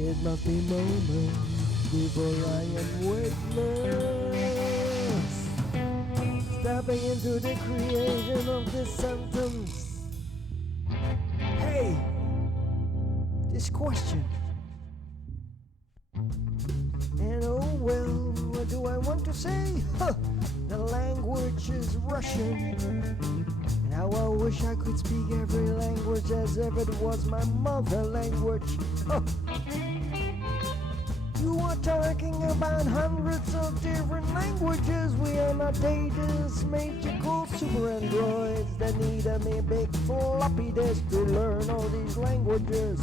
It must be moments before I am weightless, stepping into the creation of this sentence. Hey, this question. And oh well, what do I want to say? Huh, the language is Russian. And how I wish I could speak every language as if it was my mother language. Huh. You are talking about hundreds of different languages. We are not data's magical super androids that need a big floppy disk to learn all these languages.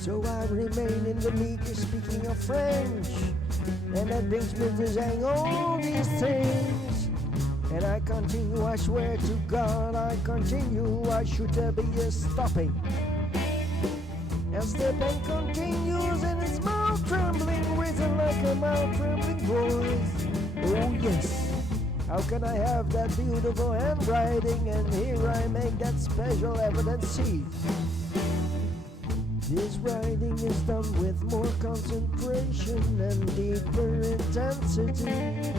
So I remain in the meager speaking of French, and that brings me to saying all these things. And I continue, I swear to God, I continue, I should be stopping. And stepping continues in its mouth trembling, written like a mouth trembling voice. Oh yes, how can I have that beautiful handwriting, and here I make that special evidence see. This writing is done with more concentration and deeper intensity.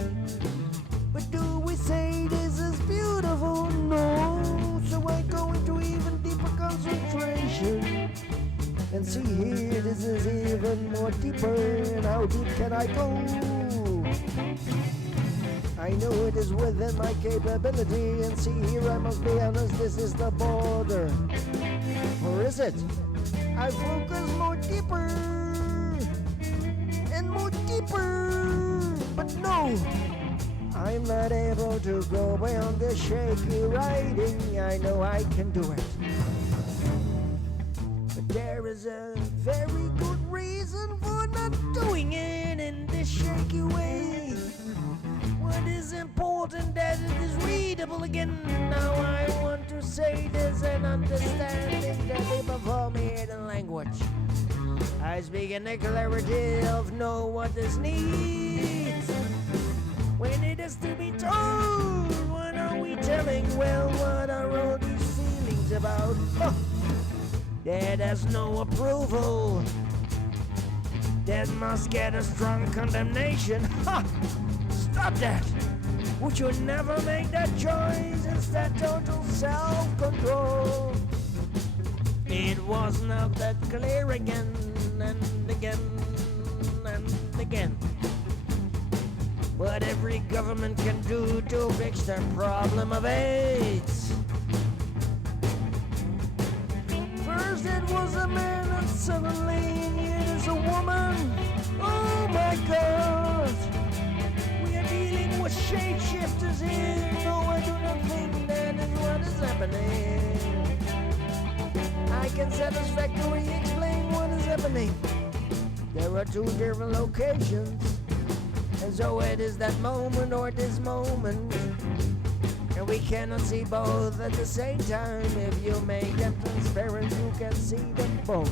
But do we say this is beautiful? No. So I go into even deeper concentration. And see here, this is even more deeper. And how deep can I go? I know it is within my capability. And see here, I must be honest, this is the border. Or is it? I focus more deeper and more deeper, but no, I'm not able to go beyond this shaky writing. I know I can do it, but there is a very good reason for not doing it in this shaky way. What is important that it is readable again. Now I want to say this and understanding that they perform here in language. I speak in the clarity of know what is needs. When it is to be told, what are we telling? Well, what are all these feelings about? Oh, that has no approval. That must get a strong condemnation. Ha! Stop that! Would you never make that choice? It's that total self-control. It was not that clear again and again and again. What every government can do to fix their problem of AIDS. First it was a man and suddenly it is a woman. Oh my God! With shapeshifters here, no, I do not think that is what is happening. I can satisfactorily explain what is happening. There are two different locations, and so it is that moment or this moment, and we cannot see both at the same time. If you make them transparent, you can see them both.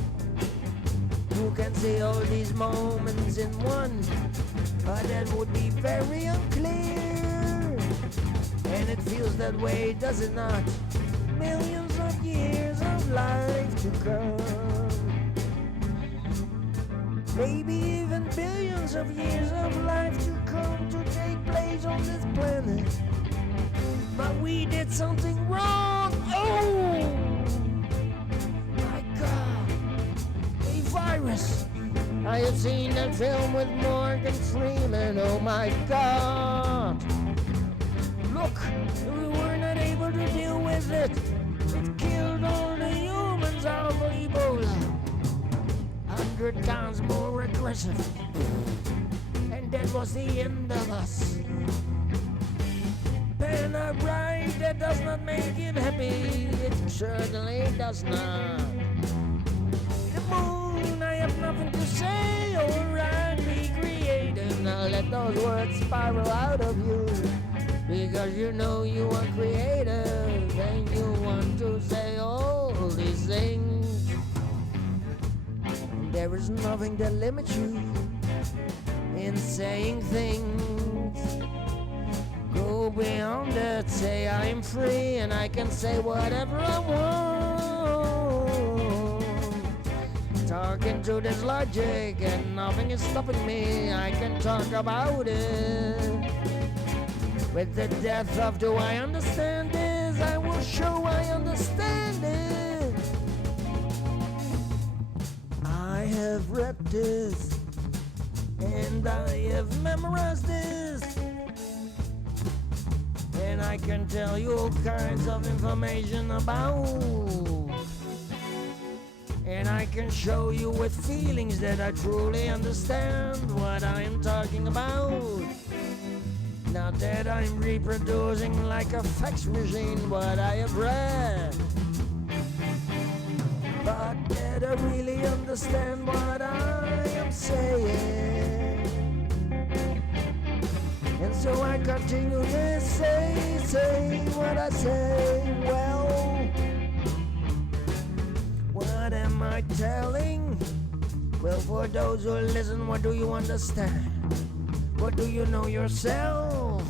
You can see all these moments in one, but that would be very unclear. And it feels that way, does it not? Millions of years of life to come. Maybe even billions of years of life to come to take place on this planet. But we did something wrong. Oh! My God! A virus! I have seen that film with Morgan Freeman, oh my God! Look, we were not able to deal with it. It killed all the humans of Ebola. 100 times more aggressive. And that was the end of us. Pen a right, that does not make it happy. It certainly does not. The moon, I have nothing to say. Alright, be creative. Now let those words spiral out of you. Because you know you are creative. And you want to say all these things. And there is nothing that limits you in saying things. Go beyond it, say I'm free and I can say whatever I want. into this logic, and nothing is stopping me. I can talk about it. With the depth of do I understand this, I will show I understand it. I have read this, and I have memorized this, and I can tell you all kinds of information about, and I can show you with feelings that I truly understand what I am talking about. Not that I'm reproducing like a fax machine what I have read, but that I really understand what I am saying. And so I continue to say what I say. Well, what am I telling? Well, for those who listen, what do you understand? What do you know yourself?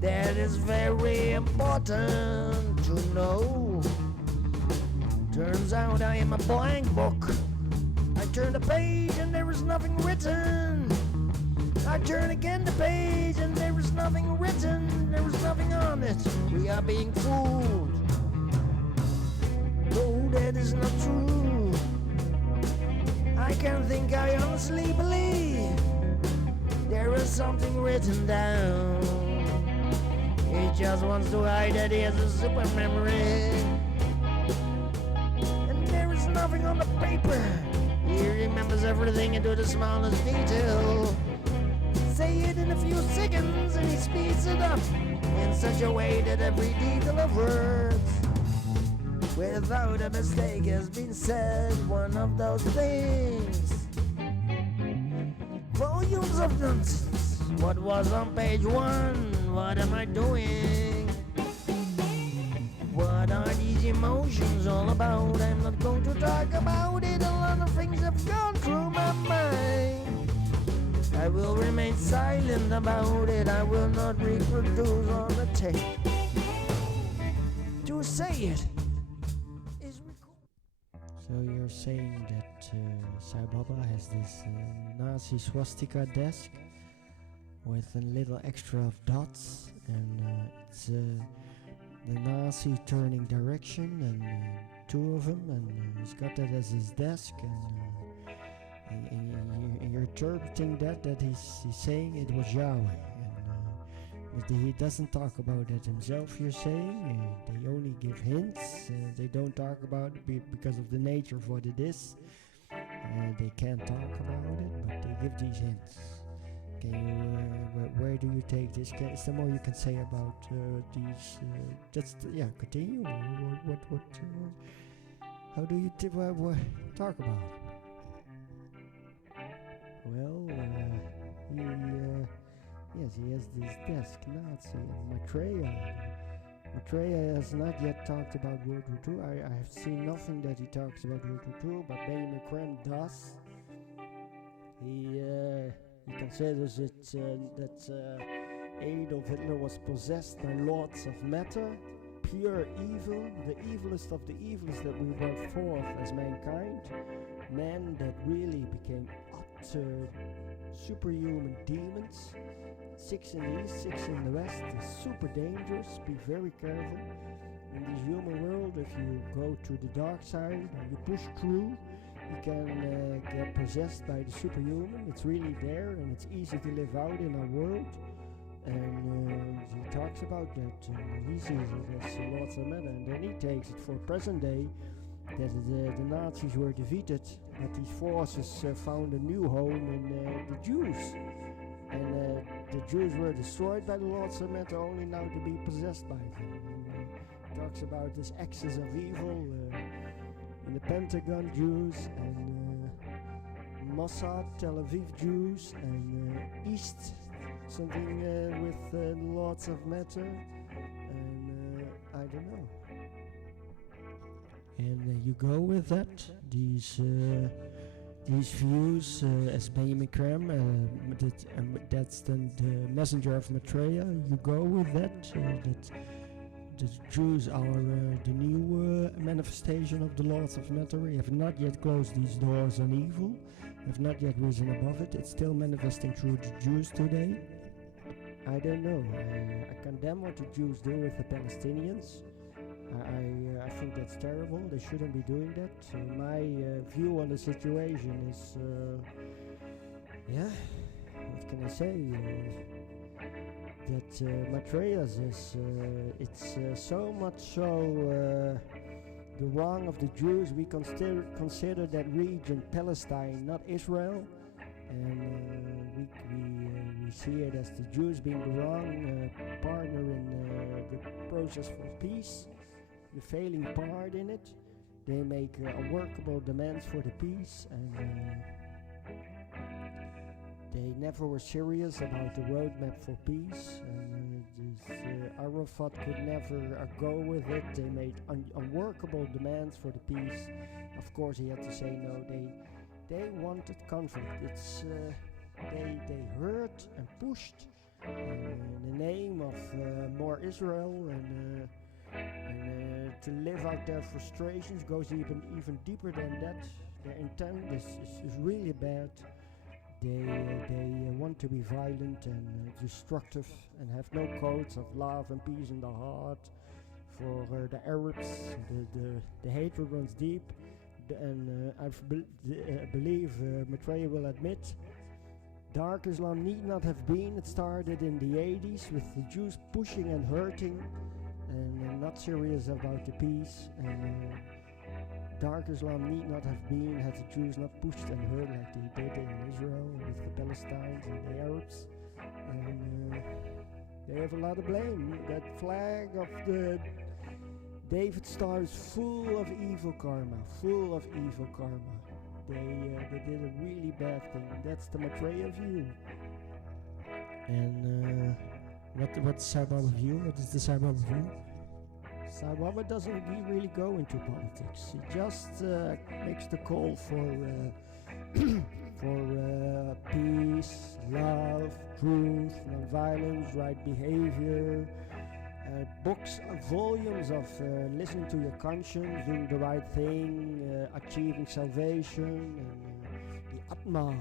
That is very important to know. Turns out I am a blank book. I turn the page and there is nothing written. I turn again the page and there is nothing written. There is nothing on it. We are being fooled. No, that is not true. I can't think I honestly believe there is something written down. He just wants to hide that he has a super memory. And there is nothing on the paper. He remembers everything into the smallest detail. Say it in a few seconds and he speeds it up in such a way that every detail of words without a mistake has been said. One of those things. Volumes of nonsense. What was on page 1? What am I doing? What are these emotions all about? I'm not going to talk about it. A lot of things have gone through my mind. I will remain silent about it. I will not reproduce on the tape. To say it is recorded. So you're saying that Sai Baba has this Nazi swastika desk with a little extra of dots, and it's the Nazi turning direction, and two of them, and he's got that as his desk, and you're interpreting that he's saying it was Yahweh, and he doesn't talk about it himself. You're saying they only give hints. They don't talk about it because of the nature of what it is. They can't talk about it, but they give these hints. Can you? Where do you take this? Is there more you can say about these? Just continue. What? How do you talk about it? Well, he has this desk, Nazi, and Maitreya has not yet talked about World War II. I have seen nothing that he talks about World War II, but Benjamin Krem does. He considers it that Adolf Hitler was possessed by lords of matter, pure evil, the evilest of the evilest that we brought forth as mankind, men that really became utter superhuman demons. 6 in the east, 6 in the west is super dangerous. Be very careful. In this human world, if you go to the dark side and you push through, you can get possessed by the superhuman. It's really there, and it's easy to live out in our world. And he talks about that, and he sees it as lots of matter. And then he takes it for present day that the Nazis were defeated, but these forces found a new home in the Jews. And the Jews were destroyed by the Lords of Matter, only now to be possessed by them. And he talks about this axis of evil in the Pentagon Jews, and Mossad, Tel Aviv Jews, and East, something with Lords of Matter, and I don't know. And you go with that, these views as Benjamin Krem, that's then the messenger of Maitreya. You go with that the Jews are the new manifestation of the laws of matter. We have not yet closed these doors on evil, have not yet risen above it. It's still manifesting through the Jews today. I don't know. I condemn what the Jews do with the Palestinians. I think that's terrible. They shouldn't be doing that. My view on the situation is, what can I say? That Matthias is, it's so much so the wrong of the Jews. We consider that region Palestine, not Israel, and we see it as the Jews being the wrong partner in the process for peace, the failing part in it. They make unworkable demands for the peace, and they never were serious about the roadmap for peace, and Arafat could never go with it. They made unworkable demands for the peace. Of course, he had to say no. They wanted conflict. It's they hurt and pushed in the name of more Israel, and to live out their frustrations goes even deeper than that. Their intent is really bad. They want to be violent and destructive and have no codes of love and peace in the heart. For the Arabs, the hatred runs deep, and I believe Maitreya will admit, dark Islam need not have been. It started in the 80s with the Jews pushing and hurting and not serious about the peace. And dark Islam need not have been had the Jews not pushed and hurt like they did in Israel with the Palestinians and the Arabs. And they have a lot of blame. That flag of the David Star is full of evil karma, full of evil karma. They did a really bad thing. That's the Maitreya view. And what's Sai Baba's view? What is the Sai Baba view? Sai Baba doesn't really go into politics. He just makes the call for peace, love, truth, non-violence, right behavior. Books, volumes of listening to your conscience, doing the right thing, achieving salvation, and the Atma.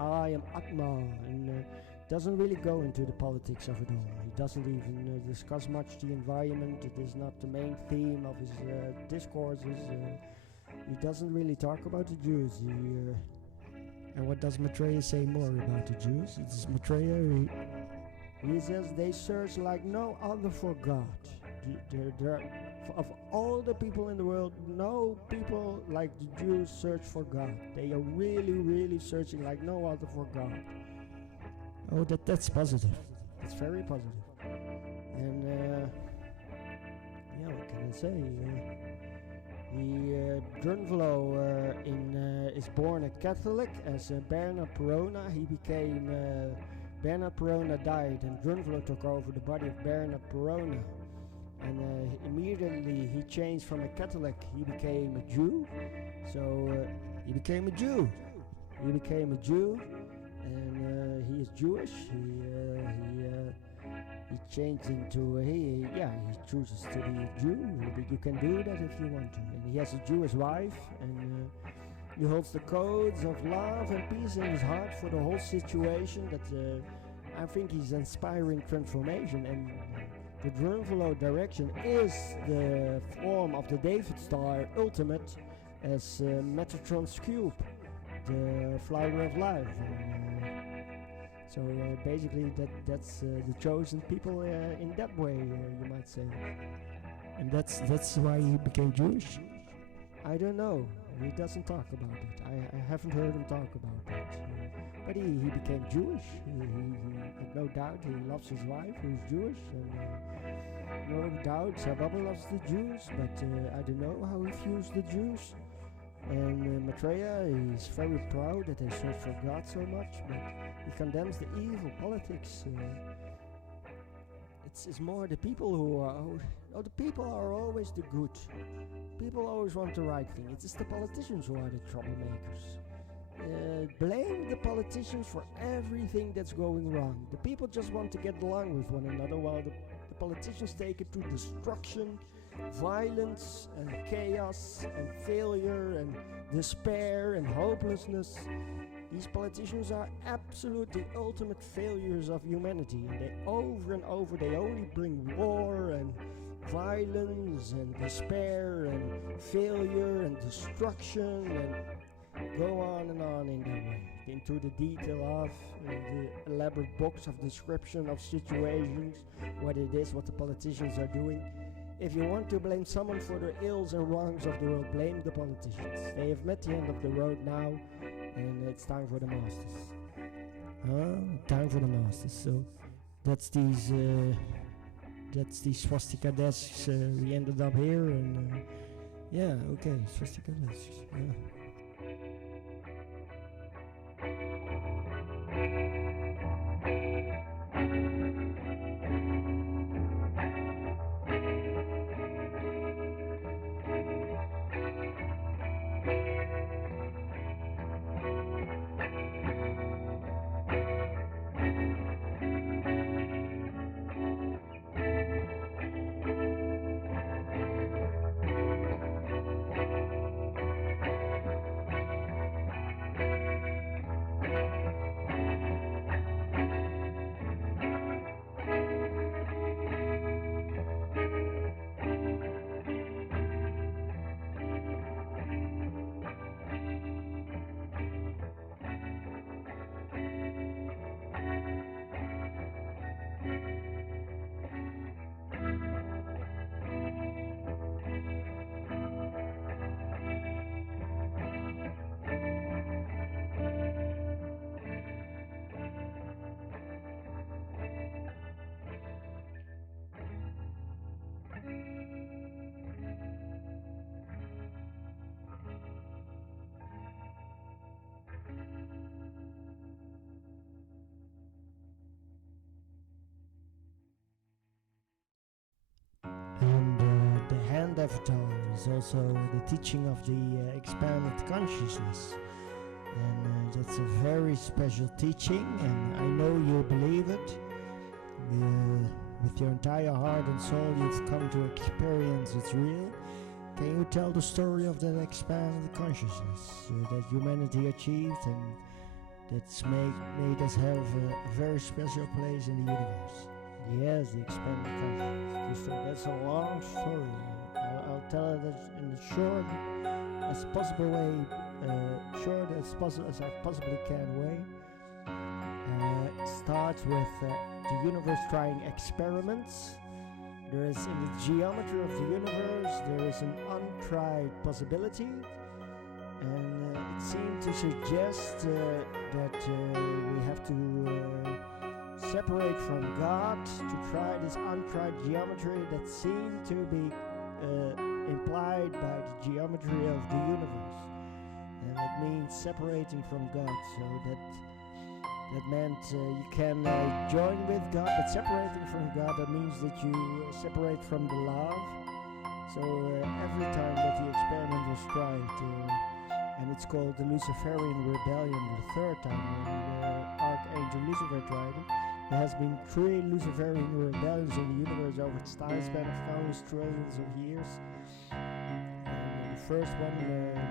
I am Atma, and doesn't really go into the politics of it all. He doesn't even discuss much the environment. It is not the main theme of his discourses. He doesn't really talk about the Jews. And what does Maitreya say more about the Jews? It's Maitreya. He says they search like no other for God. Of all the people in the world, no people like the Jews search for God. They are really searching like no other for God. Oh, that's positive. That's very positive. And what can I say? Drunvalo is born a Catholic as Bernard Perona. He became Bernard Perona died, and Drunvalo took over the body of Bernard Perona. And immediately he changed from a Catholic. He became a Jew. So he became a Jew. He became a Jew. And he is Jewish. He changed into he chooses to be a Jew. You can do that if you want to. And he has a Jewish wife, and he holds the codes of love and peace in his heart for the whole situation. That I think he's inspiring transformation, and the Drunvalo direction is the form of the David Star ultimate as Metatron's cube, the flower of life. So basically that's the chosen people in that way, you might say. And that's why he became Jewish? I don't know. He doesn't talk about it. I haven't heard him talk about it. But he became Jewish. He no doubt he loves his wife, who's Jewish. And no doubt Sababa loves the Jews, but I don't know how he views the Jews. And Maitreya is very proud that they search for God so much, but he condemns the evil politics. It's more the people who are... the people are always the good. People always want the right thing. It's just the politicians who are the troublemakers. Blame the politicians for everything that's going wrong. The people just want to get along with one another, while the The politicians take it to destruction, violence and chaos and failure and despair and hopelessness. These politicians are absolutely ultimate failures of humanity. And they over and over, they only bring war and violence and despair and failure and destruction and go on in their way. Into the detail of the elaborate box of description of situations, what it is, what the politicians are doing. If you want to blame someone for the ills and wrongs of the world, blame the politicians. They have met the end of the road now, and it's time for the masters. Time for the masters. So that's these swastika desks. We ended up here, and yeah, okay, swastika desks. Yeah. And the hand avatar is also the teaching of the expanded consciousness. And that's a very special teaching, and I know you believe it. With your entire heart and soul, you've come to experience it's real. Can you tell the story of that expanded consciousness that humanity achieved and that's made us have a very special place in the universe? Yes, the expanded consciousness. That's a long story. I'll tell it in the short as possible way, as I possibly can way. It starts with the universe trying experiments. There is in the geometry of the universe, there is an untried possibility, and it seemed to suggest that we have to separate from God to try this untried geometry that seemed to be implied by the geometry of the universe. And that means separating from God, so that meant you can join with God, but separating from God, that means that you separate from the love. So every time that the experiment was tried, and it's called the Luciferian Rebellion, the third time when Archangel Lucifer tried it, there has been 3 Luciferian rebellions in the universe over its time span of countless trillions of years. And the first one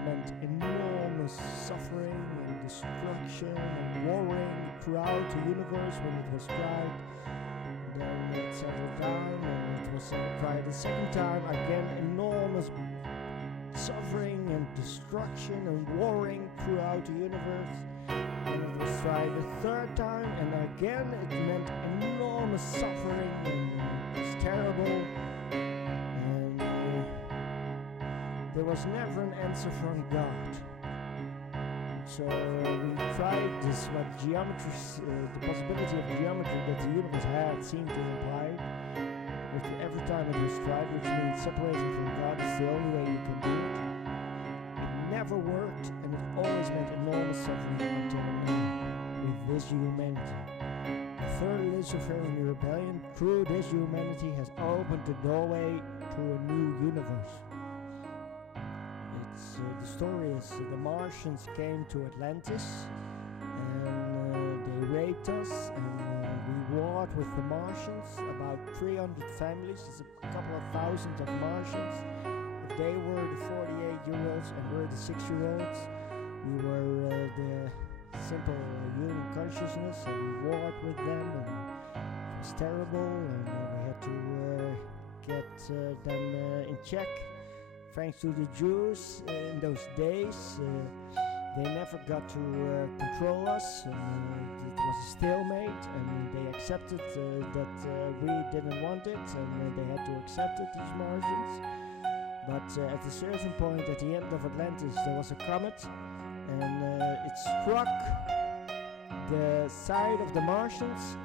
meant enormous suffering and destruction and warring throughout the universe when it was tried. Then several times, and it was tried the second time, again enormous suffering and destruction and warring throughout the universe. And it was tried the third time, and again it meant enormous suffering and it was terrible. And there was never an answer from God. So we tried this, what geometry, the possibility of geometry that the universe had seemed to imply. Which every time it was tried, which means separating from God is the only way you can do it. It never worked, and it always meant enormous suffering until now, with this humanity. The third Luciferian rebellion, through this humanity, has opened the doorway to a new universe. The story is the Martians came to Atlantis and they raped us, and we warred with the Martians, about 300 families. It's a couple of thousand of Martians. If they were the 48-year-olds and we're the 6-year-olds, we were the simple human consciousness, and we warred with them, and it was terrible, and we had to get them in check. Thanks to the Jews in those days, they never got to control us, and it was a stalemate, and they accepted that we didn't want it, and they had to accept it, these Martians. But at a certain point at the end of Atlantis there was a comet, and it struck the side of the Martians.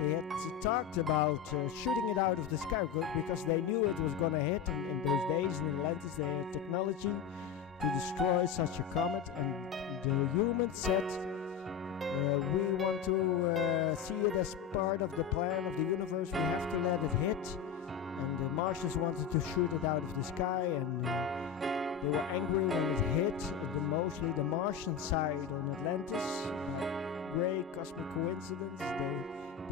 They had talked about shooting it out of the sky because they knew it was going to hit, and in those days in Atlantis they had technology to destroy such a comet, and the humans said, we want to see it as part of the plan of the universe, we have to let it hit. And the Martians wanted to shoot it out of the sky, and they were angry when it hit mostly the Martian side on Atlantis. Great cosmic coincidence, they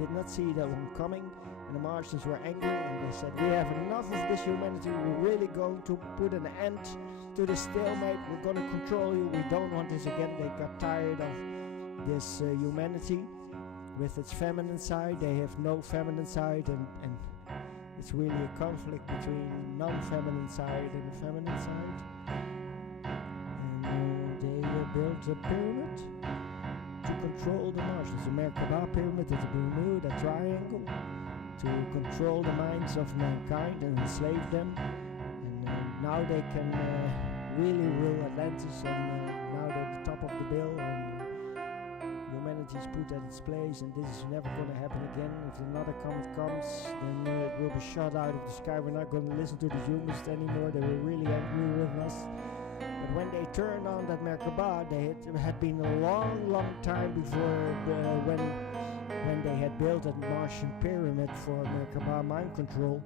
did not see that one coming, and the Martians were angry, and they said, we have enough of this humanity, we're really going to put an end to this stalemate, we're going to control you, we don't want this again. They got tired of this humanity with its feminine side. They have no feminine side, and it's really a conflict between non-feminine side and the feminine side. And they built a pyramid to control the Martians. The Merkaba pyramid is a Bermuda triangle to control the minds of mankind and enslave them. And now they can really rule Atlantis, and now they're at the top of the bill, and humanity is put at its place, and this is never going to happen again. If another comet comes, then it will be shot out of the sky. We're not going to listen to the humans anymore. They were really angry with us. But when they turned on that Merkaba, it had been a long time before when they had built a Martian pyramid for Merkaba mind control,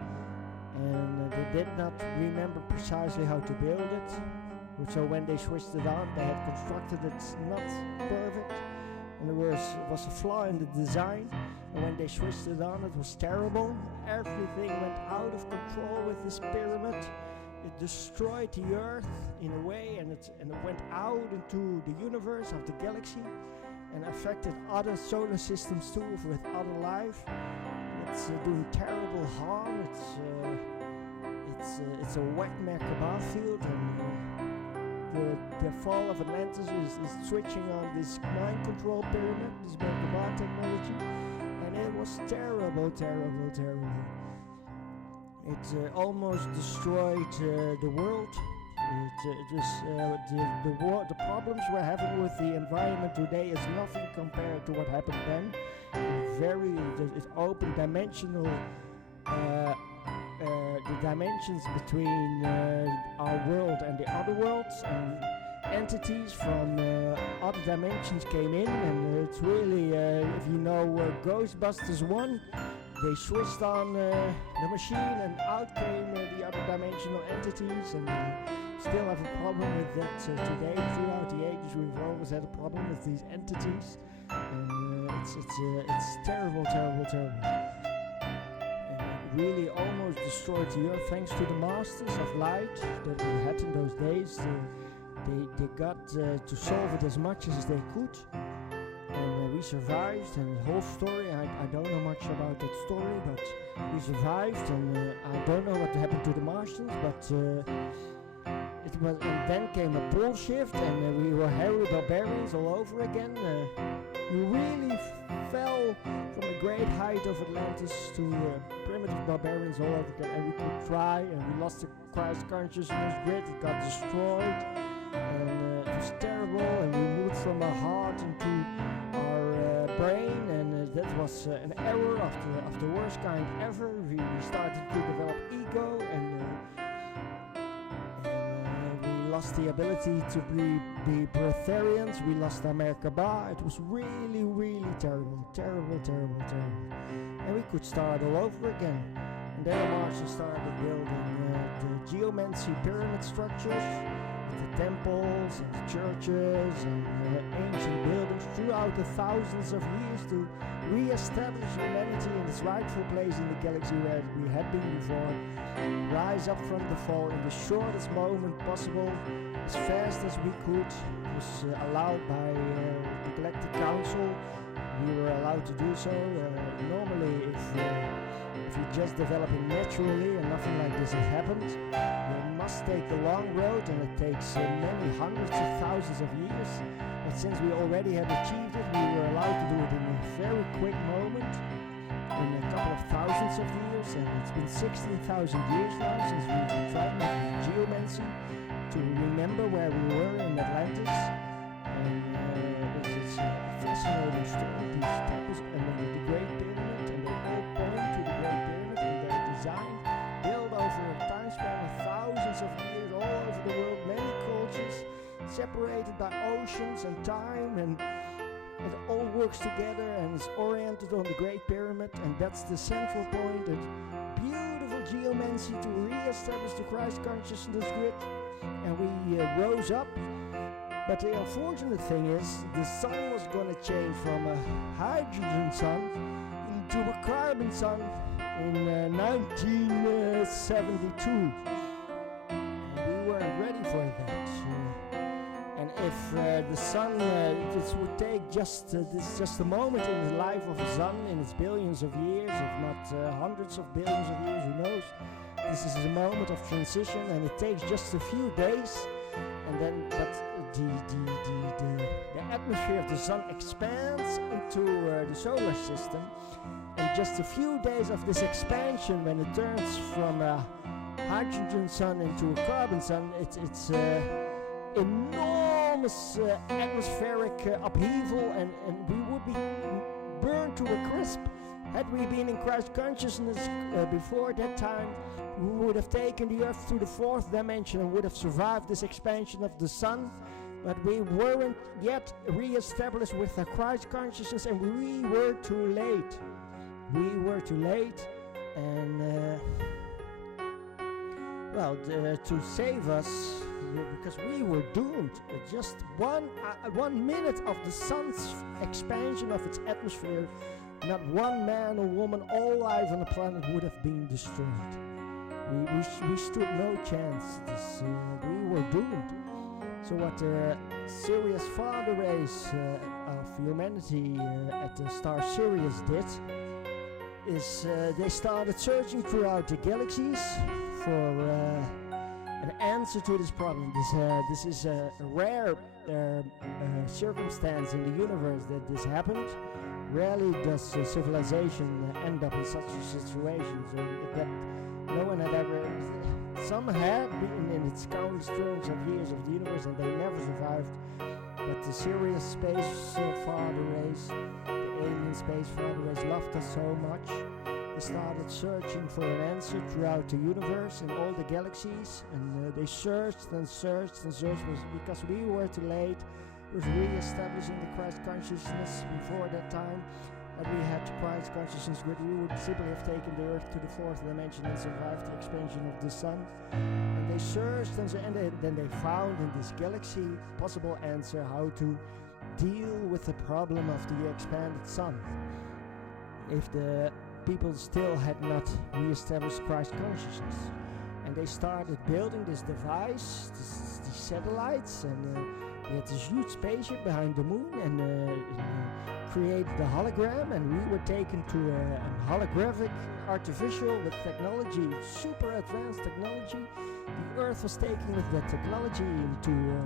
and they did not remember precisely how to build it. So when they switched it on, they had constructed it not perfect, and there was a flaw in the design, and when they switched it on, it was terrible. Everything went out of control with this pyramid. It destroyed the Earth in a way, and it went out into the universe of the galaxy and affected other solar systems too with other life. It's doing terrible harm. It's a wet Merkaba field, and the fall of Atlantis is switching on this mind control pyramid, this Merkaba technology, and it was terrible. It almost destroyed the world. The problems we're having with the environment today is nothing compared to what happened then. It opened dimensional the dimensions between our world and the other worlds, and entities from other dimensions came in, and it's really, if you know Ghostbusters 1, they switched on the machine and out came the other dimensional entities, and we still have a problem with that today. Throughout the ages we've always had a problem with these entities, and it's terrible. And it really almost destroyed the Earth thanks to the Masters of Light that we had in those days. They got to solve it as much as they could, and we survived. And the whole story, I don't know much about that story, but we survived, and I don't know what happened to the Martians, but it was, and then came a pole shift, and we were hairy barbarians all over again. We really fell from the great height of Atlantis to primitive barbarians all over again, and we could try, and we lost the Christ consciousness grid. It got destroyed, and it was terrible, and we moved from our heart into our brain, and that was an error of the worst kind ever. We started to develop ego, and we lost the ability to be breatharians. We lost our Merkaba. It was really terrible. And we could start all over again. And then Martians started building the geomancy pyramid structures, the temples and the churches and ancient buildings throughout the thousands of years to re-establish humanity in its rightful place in the galaxy where we had been before, rise up from the fall in the shortest moment possible, as fast as we could. It was allowed by the Galactic Council. We were allowed to do so. Normally, if you just develop it naturally and nothing like this has happened, you must take the long road, and it takes many hundreds of thousands of years. But since we already had achieved it, we were allowed to do it in a very quick moment, in a couple of thousands of years, and it's been 16,000 years now since we've been trying with geomancy to remember where we were in Atlantis. And it's a fascinating story. These temples and the Great Pyramid, and they all point to the Great Pyramid, and they're designed, built over a time span of thousands of years all over the world, many cultures, separated by oceans and time, and it all works together and is oriented on the Great Pyramid, and that's the central point. That beautiful geomancy to re-establish the Christ consciousness grid, and we rose up. But the unfortunate thing is, the sun was going to change from a hydrogen sun into a carbon sun in 1972, and we weren't ready for that. And if the sun this would take just a moment in the life of the sun, in its billions of years, if not hundreds of billions of years, who knows? This is a moment of transition, and it takes just a few days, and then the atmosphere of the sun expands into the solar system, and just a few days of this expansion, when it turns from a hydrogen sun into a carbon sun, it's enormous atmospheric upheaval, and we would be burned to a crisp. Had we been in Christ consciousness before that time, we would have taken the earth to the fourth dimension and would have survived this expansion of the sun. But we weren't yet re-established with the Christ consciousness, and we were too late. We were too late, and to save us, because we were doomed. Just 1 minute of the sun's expansion of its atmosphere, not one man or woman, all life on the planet would have been destroyed. We stood no chance. We were doomed. So what the Sirius father race of humanity at the star Sirius did is they started searching throughout the galaxies for an answer to this problem. This is a rare circumstance in the universe that this happened. Rarely does civilization end up in such a situation, so that no one had ever. Some had been in its countless trillions of years of the universe, and they never survived. But the Sirius space father race, the alien space father race, loved us so much. They started searching for an answer throughout the universe and all the galaxies, and they searched and searched and searched, because we were too late. It was re-establishing the Christ consciousness before that time. That we had Christ consciousness grid, we would simply have taken the Earth to the fourth dimension and survived the expansion of the sun. And they searched, and then they found in this galaxy possible answer how to deal with the problem of the expanded sun. If the people still had not re-established Christ consciousness, and they started building this device, these satellites, and they had this huge spaceship behind the moon, and created the hologram, and we were taken to a holographic artificial with technology, super advanced technology. The Earth was taken with that technology into a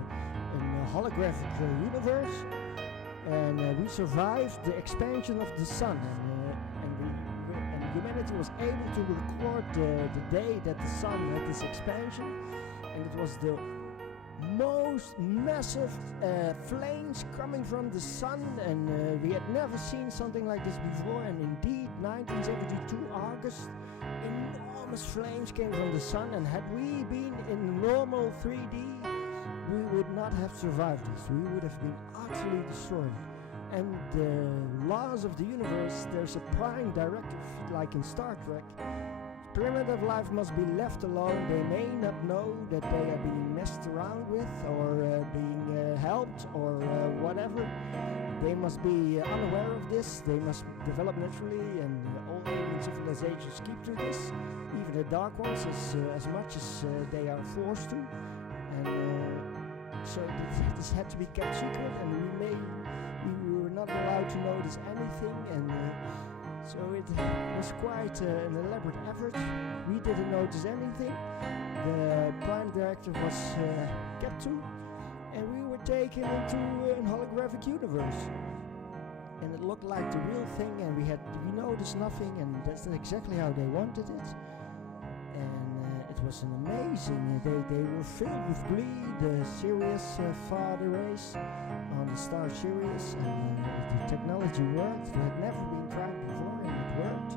holographic universe, and we survived the expansion of the sun, and humanity was able to record the day that the sun had this expansion, and it was the most massive flames coming from the sun, and we had never seen something like this before. And indeed, 1972 August, enormous flames came from the sun, and had we been in normal 3D, we would not have survived this. We would have been utterly destroyed. And the laws of the universe, there's a prime directive, like in Star Trek, primitive life must be left alone. They may not know that they are being messed around with or being helped or whatever. They must be unaware of this. They must develop naturally, and all alien civilizations keep to this. Even the dark ones, as much as they are forced to. And so this had to be kept secret, and we were not allowed to notice anything, and so it was quite an elaborate effort. We didn't notice anything. The prime directive was kept to, and we were taken into a holographic universe. And it looked like the real thing, and we noticed nothing, and that's exactly how they wanted it. And it was an amazing. They were filled with glee. The Sirius father race on the star Sirius, and the technology worked. It had never been tried before, and it worked.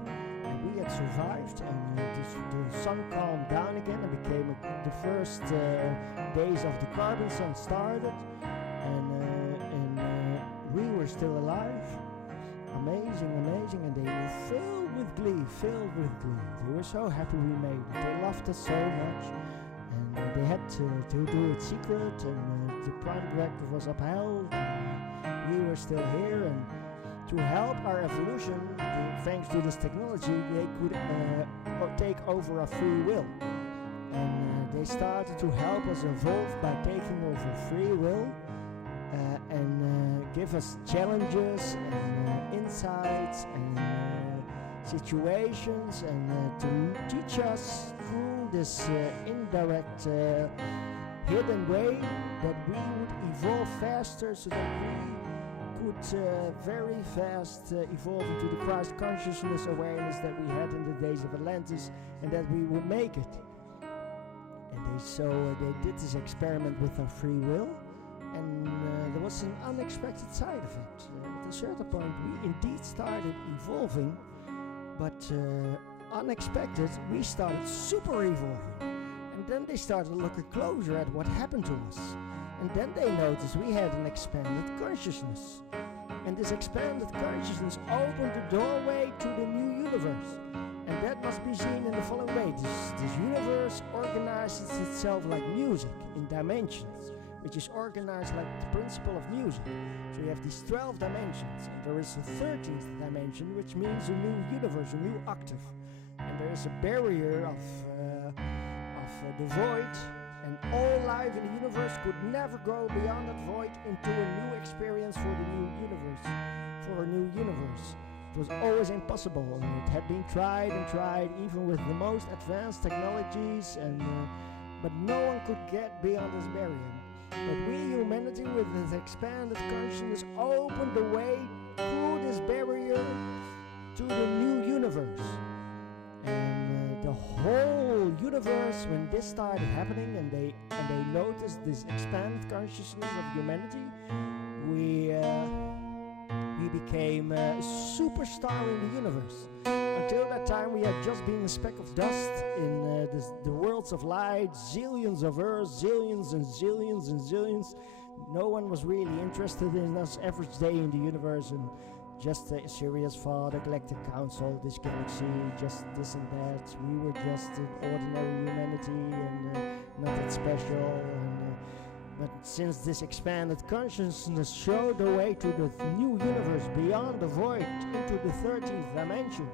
And we had survived, and the sun calmed down again and became the first days of the carbon sun started, and we were still alive. Amazing, and they were filled with glee. They were so happy we made it. They loved us so much, and they had to do it secret, and the prime directive was upheld. We were still here, and to help our evolution, thanks to this technology, they could take over our free will. And they started to help us evolve by taking over free will, and give us challenges and insights and situations, and to teach us through this indirect hidden way that we would evolve faster, so that we could very fast evolve into the Christ consciousness awareness that we had in the days of Atlantis, and that we would make it. And they did this experiment with our free will, and there was an unexpected side effect. At a certain point we indeed started evolving, but unexpected, we started super evolving. And then they started looking closer at what happened to us. And then they noticed we had an expanded consciousness. And this expanded consciousness opened the doorway to the new universe. And that must be seen in the following way. This universe organizes itself like music in dimensions, which is organized like the principle of music. So you have these 12 dimensions, and there is a 13th dimension, which means a new universe, a new octave. And there is a barrier of the void, and all life in the universe could never go beyond that void into a new experience for the new universe, for a new universe. It was always impossible, and it had been tried and tried, even with the most advanced technologies, and but no one could get beyond this barrier. But we, humanity, with this expanded consciousness, opened the way through this barrier to the new universe. And the whole universe, when this started happening, and they noticed this expanded consciousness of humanity, we became a superstar in the universe. Until that time, we had just been a speck of dust in the worlds of light, zillions of Earths, zillions and zillions and zillions. No one was really interested in us average day in the universe, and just a serious thought, a galactic council, this galaxy, just this and that. We were just an ordinary humanity, and not that special. But since this expanded consciousness showed the way to the new universe beyond the void into the 13th dimension,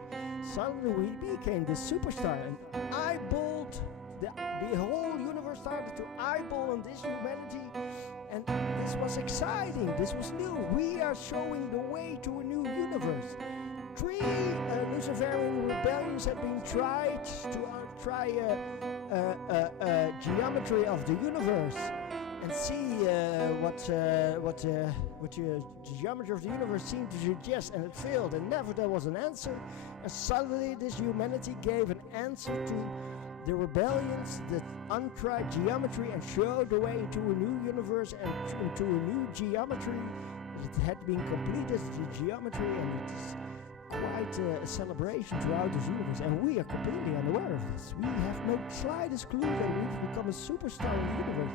suddenly we became the superstar, and eyeballed the whole universe started to eyeball on this humanity, and this was exciting. This was new. We are showing the way to a new universe. 3 Luciferian rebellions had been tried to try geometry of the universe and see what the geometry of the universe seemed to suggest, and it failed, and never there was an answer. And suddenly this humanity gave an answer to the rebellions, the untried geometry, and showed the way into a new universe and into a new geometry. It had been completed, the geometry, and it is quite a celebration throughout this universe, and we are completely unaware of this. We have no slightest clue that we've become a superstar in the universe.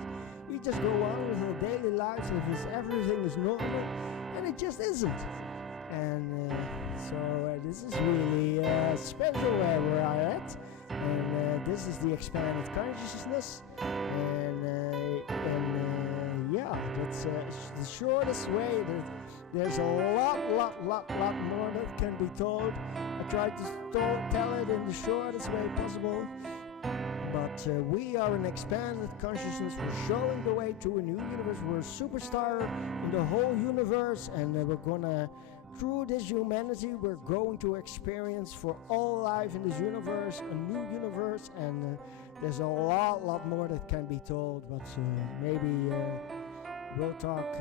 We just go on with our daily lives as if everything is normal, and it just isn't. And so this is really special where we are at. And this is the expanded consciousness. Yeah, that's the shortest way. There's a lot more that can be told. I tried to tell it in the shortest way possible. But we are an expanded consciousness. We're showing the way to a new universe. We're a superstar in the whole universe. And we're gonna, through this humanity, we're going to experience for all life in this universe, a new universe. And there's a lot more that can be told. But maybe we'll talk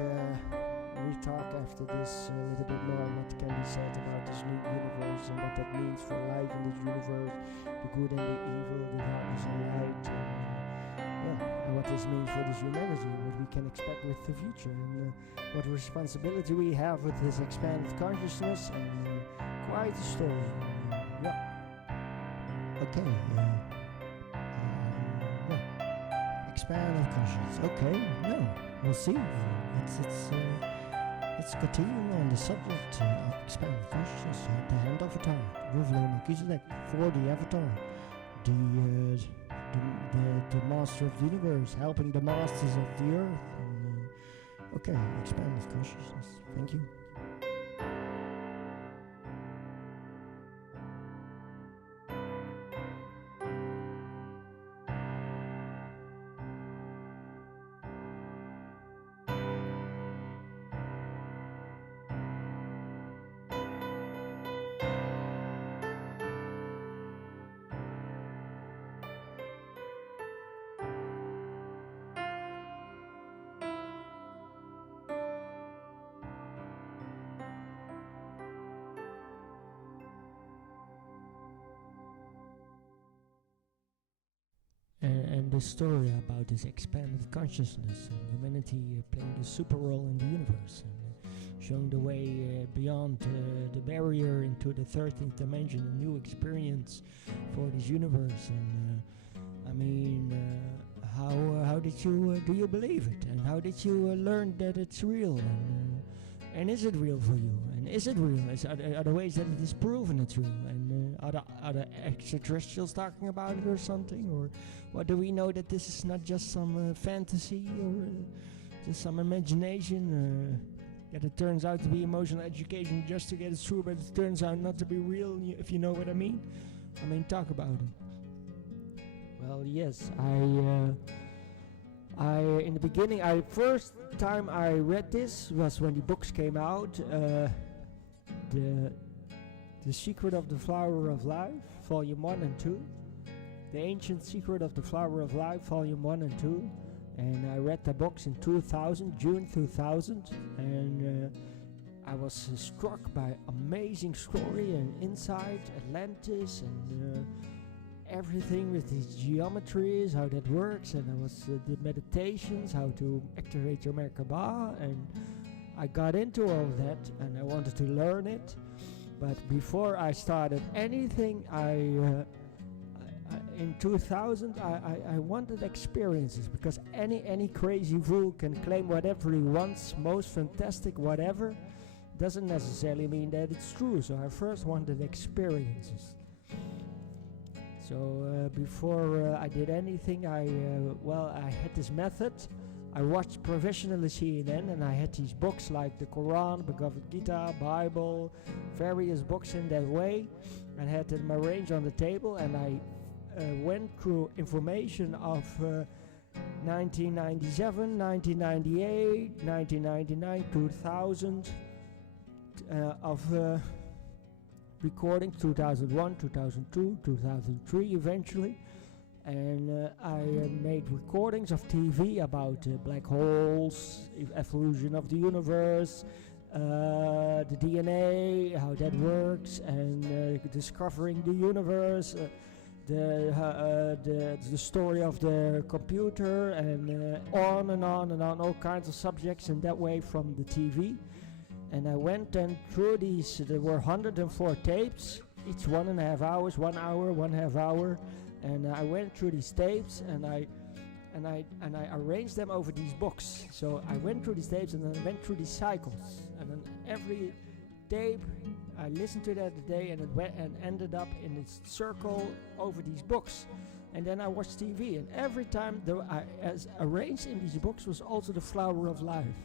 after this a little bit more what can be said about this new universe and what that means for life in this universe, the good and the evil, the darkness and light, and what this means for this humanity, what we can expect with the future, and what responsibility we have with this expanded consciousness, and quite a story. Okay. Expanded consciousness. Okay. No. We'll see. Let's continue on the subject of expanded consciousness. The hand avatar, Melchizedek, for the avatar, the master of the universe, helping the masters of the earth. And, okay, expanded consciousness. Thank you. And the story about this expanded consciousness and humanity playing a super role in the universe and showing the way beyond the barrier into the 13th dimension, a new experience for this universe. And how did you do you believe it? And how did you learn that it's real? And is it real for you? And is it real? Are there ways that it is proven it's real? And are the extraterrestrials talking about it or something? Or what do we know that this is not just some fantasy or just some imagination? That it turns out to be emotional education just to get it through, but it turns out not to be real, if you know what I mean. Talk about it. Well, yes, I in the beginning, first time I read this was when the books came out. The Secret of the Flower of Life, Volume 1 and 2. The Ancient Secret of the Flower of Life, Volume 1 and 2. And I read the books in 2000, June 2000. And I was struck by amazing story and insight, Atlantis, and everything with these geometries, how that works. And I was the meditations, how to activate your Merkaba. And I got into all that and I wanted to learn it. But before I started anything, in 2000, I wanted experiences, because any crazy fool can claim whatever he wants, most fantastic whatever, doesn't necessarily mean that it's true. So I first wanted experiences. So before I did anything, I had this method. I watched professionally CNN, and I had these books like the Quran, Bhagavad Gita, Bible, various books in that way, and had them arranged on the table. And I went through information of 1997, 1998, 1999, 2000, of recordings, 2001, 2002, 2003 eventually. And I made recordings of TV about black holes, evolution of the universe, the DNA, how that works, and discovering the universe, the story of the computer, and on and on and on, all kinds of subjects in that way from the TV. And I went then through these. There were 104 tapes, each 1.5 hours, 1 hour, 1.5 hour. And I went through these tapes, and I arranged them over these books. So I went through these tapes, and then I went through these cycles. And then every tape, I listened to that today, and it went and ended up in this circle over these books. And then I watched TV, and every time as arranged in these books was also the Flower of Life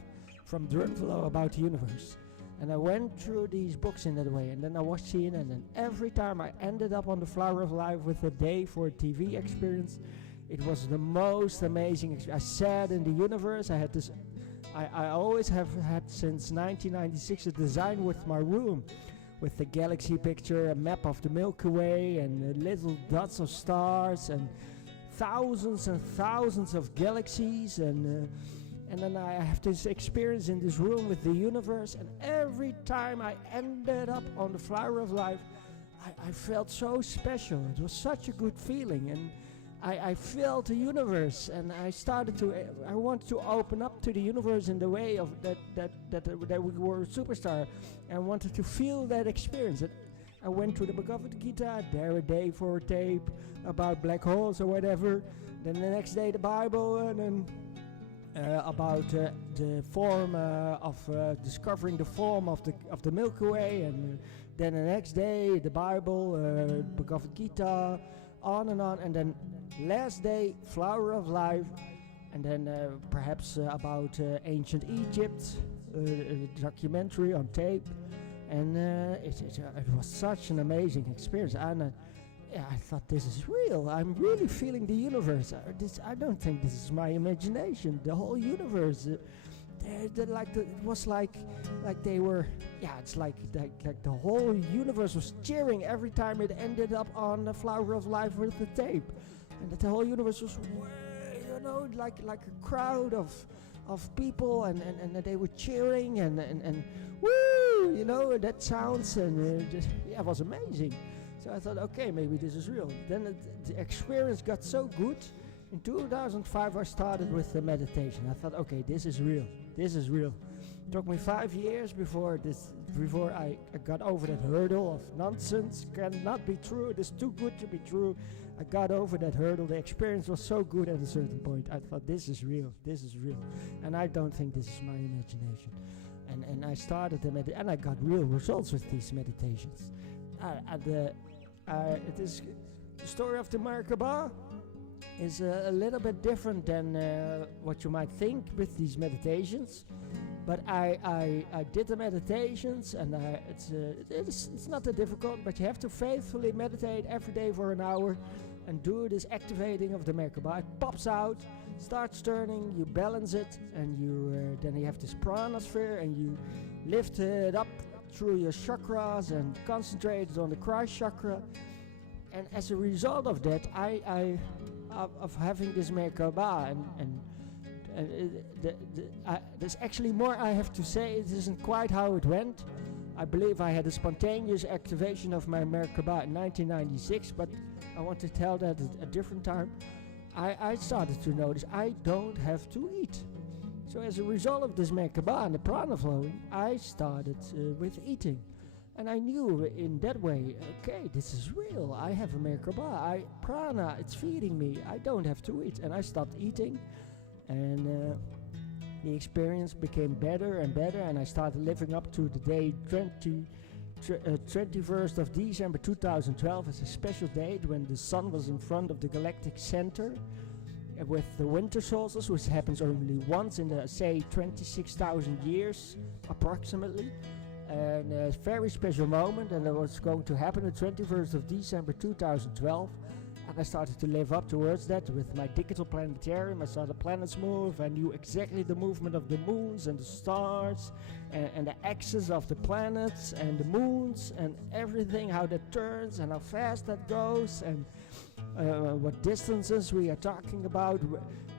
from Drunvalo about the universe. And I went through these books in that way, and then I watched CNN, and every time I ended up on the Flower of Life with a day for a TV experience, it was the most amazing experience. I sat in the universe. I had this. I always have had since 1996 a design with my room, with the galaxy picture, a map of the Milky Way, and little dots of stars, and thousands of galaxies, and then I have this experience in this room with the universe, and every time I ended up on the Flower of Life, I felt so special. It was such a good feeling, and I felt the universe, and I wanted to open up to the universe in the way of that we were a superstar, and wanted to feel that experience. I went to the Bhagavad Gita, there a day for a tape about black holes or whatever. Then the next day the Bible, and then about the form of discovering the form of the Milky Way, and then the next day the Bible, Bhagavad Gita, on, and then last day Flower of Life, and then perhaps about ancient Egypt, a documentary on tape, and it was such an amazing experience. And I thought, this is real. I'm really feeling the universe. I don't think this is my imagination. The whole universe. It was like they were. Yeah, it's like the whole universe was cheering every time it ended up on the Flower of Life with the tape, and that the whole universe was, like a crowd of people, and they were cheering and woo, that sounds, and it was amazing. So I thought, okay, maybe this is real. Then the experience got so good. In 2005 I started with the meditation. I thought, okay, this is real. This is real. It took me 5 years before I got over that hurdle of nonsense. Cannot be true. It is too good to be true. I got over that hurdle. The experience was so good at a certain point. I thought, this is real. This is real. And I don't think this is my imagination. And I started and I got real results with these meditations. It is the story of the Merkaba is a little bit different than what you might think with these meditations. But I did the meditations, and it's not that difficult, but you have to faithfully meditate every day for an hour and do this activating of the Merkaba. It pops out, starts turning, you balance it, and then you have this prana sphere, and you lift it up through your chakras and concentrate on the Christ chakra. And as a result of that, of having this Merkaba, and there's actually more I have to say. It isn't quite how it went. I believe I had a spontaneous activation of my Merkaba in 1996, but I want to tell that at a different time. I started to notice I don't have to eat. So as a result of this Merkaba and the prana flowing, I started with eating. And I knew in that way, okay, this is real. I have a Merkaba. Prana, it's feeding me. I don't have to eat. And I stopped eating. And the experience became better and better. And I started living up to the day 21st of December 2012 as a special date when the sun was in front of the galactic center. With the winter solstice, which happens only once in say 26,000 years approximately. And a very special moment, and it was going to happen the 21st of December 2012. And I started to live up towards that with my digital planetarium. I saw the planets move. I knew exactly the movement of the moons and the stars, and the axis of the planets and the moons and everything, how that turns and how fast that goes, and what distances we are talking about,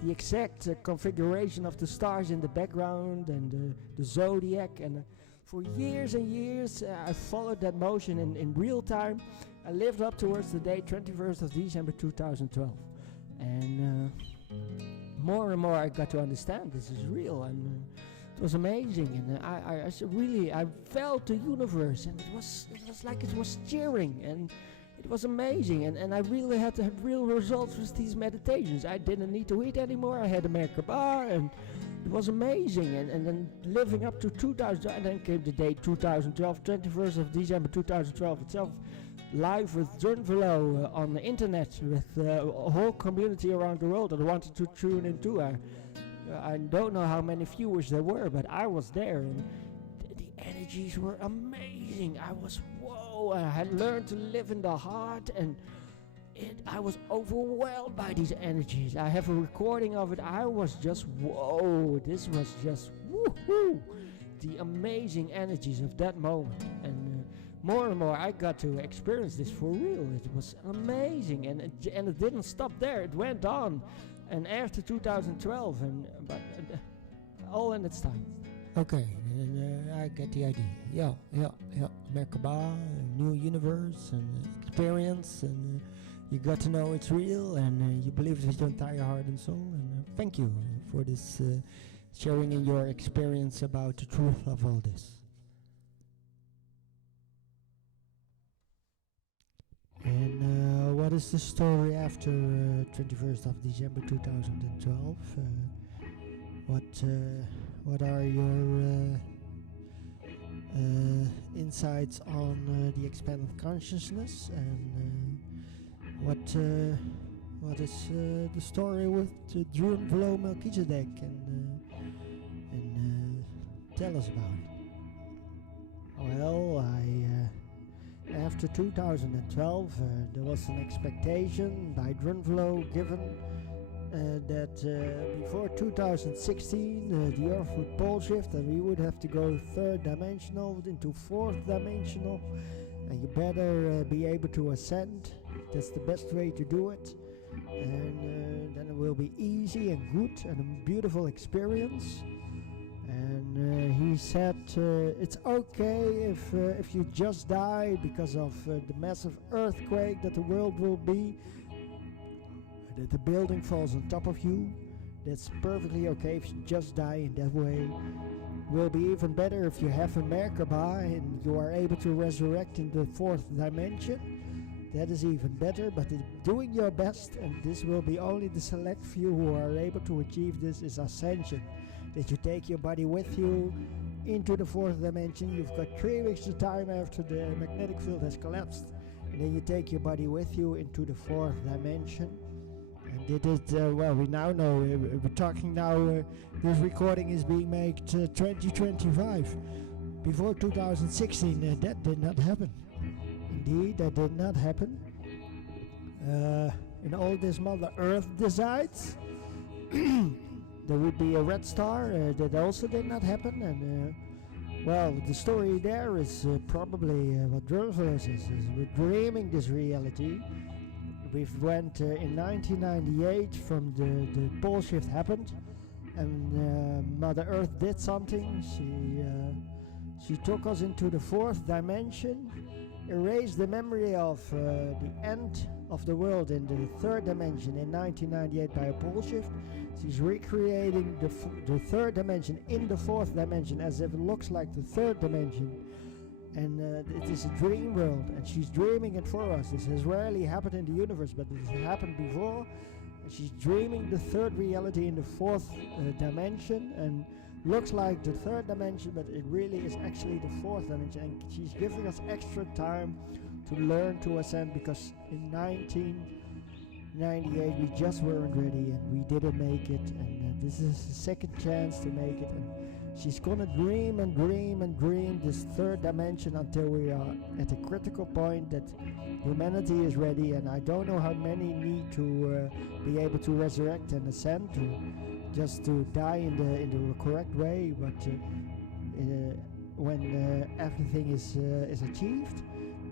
the exact configuration of the stars in the background, and the zodiac. And for years and years, I followed that motion in real time. I lived up towards the day 21st of December 2012. And more and more I got to understand this is real, and it was amazing. And I felt the universe, and it was like it was cheering, and it was amazing. And I really had to have real results with these meditations. I didn't need to eat anymore. I had a Merkaba, and was amazing. And then living up to 2000, and then came the date 2012, 21st of December 2012 itself, live with Drunvelo on the internet with a whole community around the world that wanted to tune into. I don't know how many viewers there were, but I was there, and the energies were amazing. I was, whoa, I had learned to live in the heart, and I was overwhelmed by these energies. I have a recording of it. I was just, whoa, this was just, woohoo, the amazing energies of that moment. And more and more I got to experience this for real. It was amazing, and it didn't stop there. It went on, and after 2012, but all in its time. Okay, I get the idea. Yeah. Merkaba, new universe and experience, and you got to know it's real, and you believe it with your entire heart and soul. And thank you for this sharing in your experience about the truth of all this. And what is the story after 21st of December 2012? What are your insights on the expanded consciousness, and what is the story with Drunvelo Melchizedek, and tell us about it. Well, after 2012, there was an expectation by Drunvelo given that before 2016 the Earth would pole shift, and we would have to go third dimensional into fourth dimensional, and you better be able to ascend. That's the best way to do it, and then it will be easy and good and a beautiful experience. And he said it's okay if you just die because of the massive earthquake that the world will be, that the building falls on top of you. That's perfectly okay if you just die in that way. Will be even better if you have a Merkaba and you are able to resurrect in the fourth dimension. That is even better, but doing your best, and this will be only the select few who are able to achieve this, is Ascension. That you take your body with you into the fourth dimension. You've got 3 weeks of time after the magnetic field has collapsed, and then you take your body with you into the fourth dimension. And well, we now know, we're talking now, this recording is being made 2025. Before 2016, that did not happen. Indeed, that did not happen. In all this Mother Earth decides, there would be a red star. That also did not happen. And well, the story there is probably what Drunvelo is we're dreaming this reality. We've went in 1998 from the pole shift happened, and Mother Earth did something. She took us into the fourth dimension, erased the memory of the end of the world in the third dimension in 1998 by a pole shift. She's recreating the third dimension in the fourth dimension as if it looks like the third dimension. And it is a dream world, and she's dreaming it for us. This has rarely happened in the universe, but it has happened before. And she's dreaming the third reality in the fourth dimension, and looks like the third dimension, but it really is actually the fourth dimension. And she's giving us extra time to learn to ascend, because in 1998 we just weren't ready, and we didn't make it. And this is the second chance to make it. And she's gonna dream and dream and dream this third dimension until we are at a critical point that humanity is ready. And I don't know how many need to be able to resurrect and ascend, just to die in the correct way. But when everything is achieved,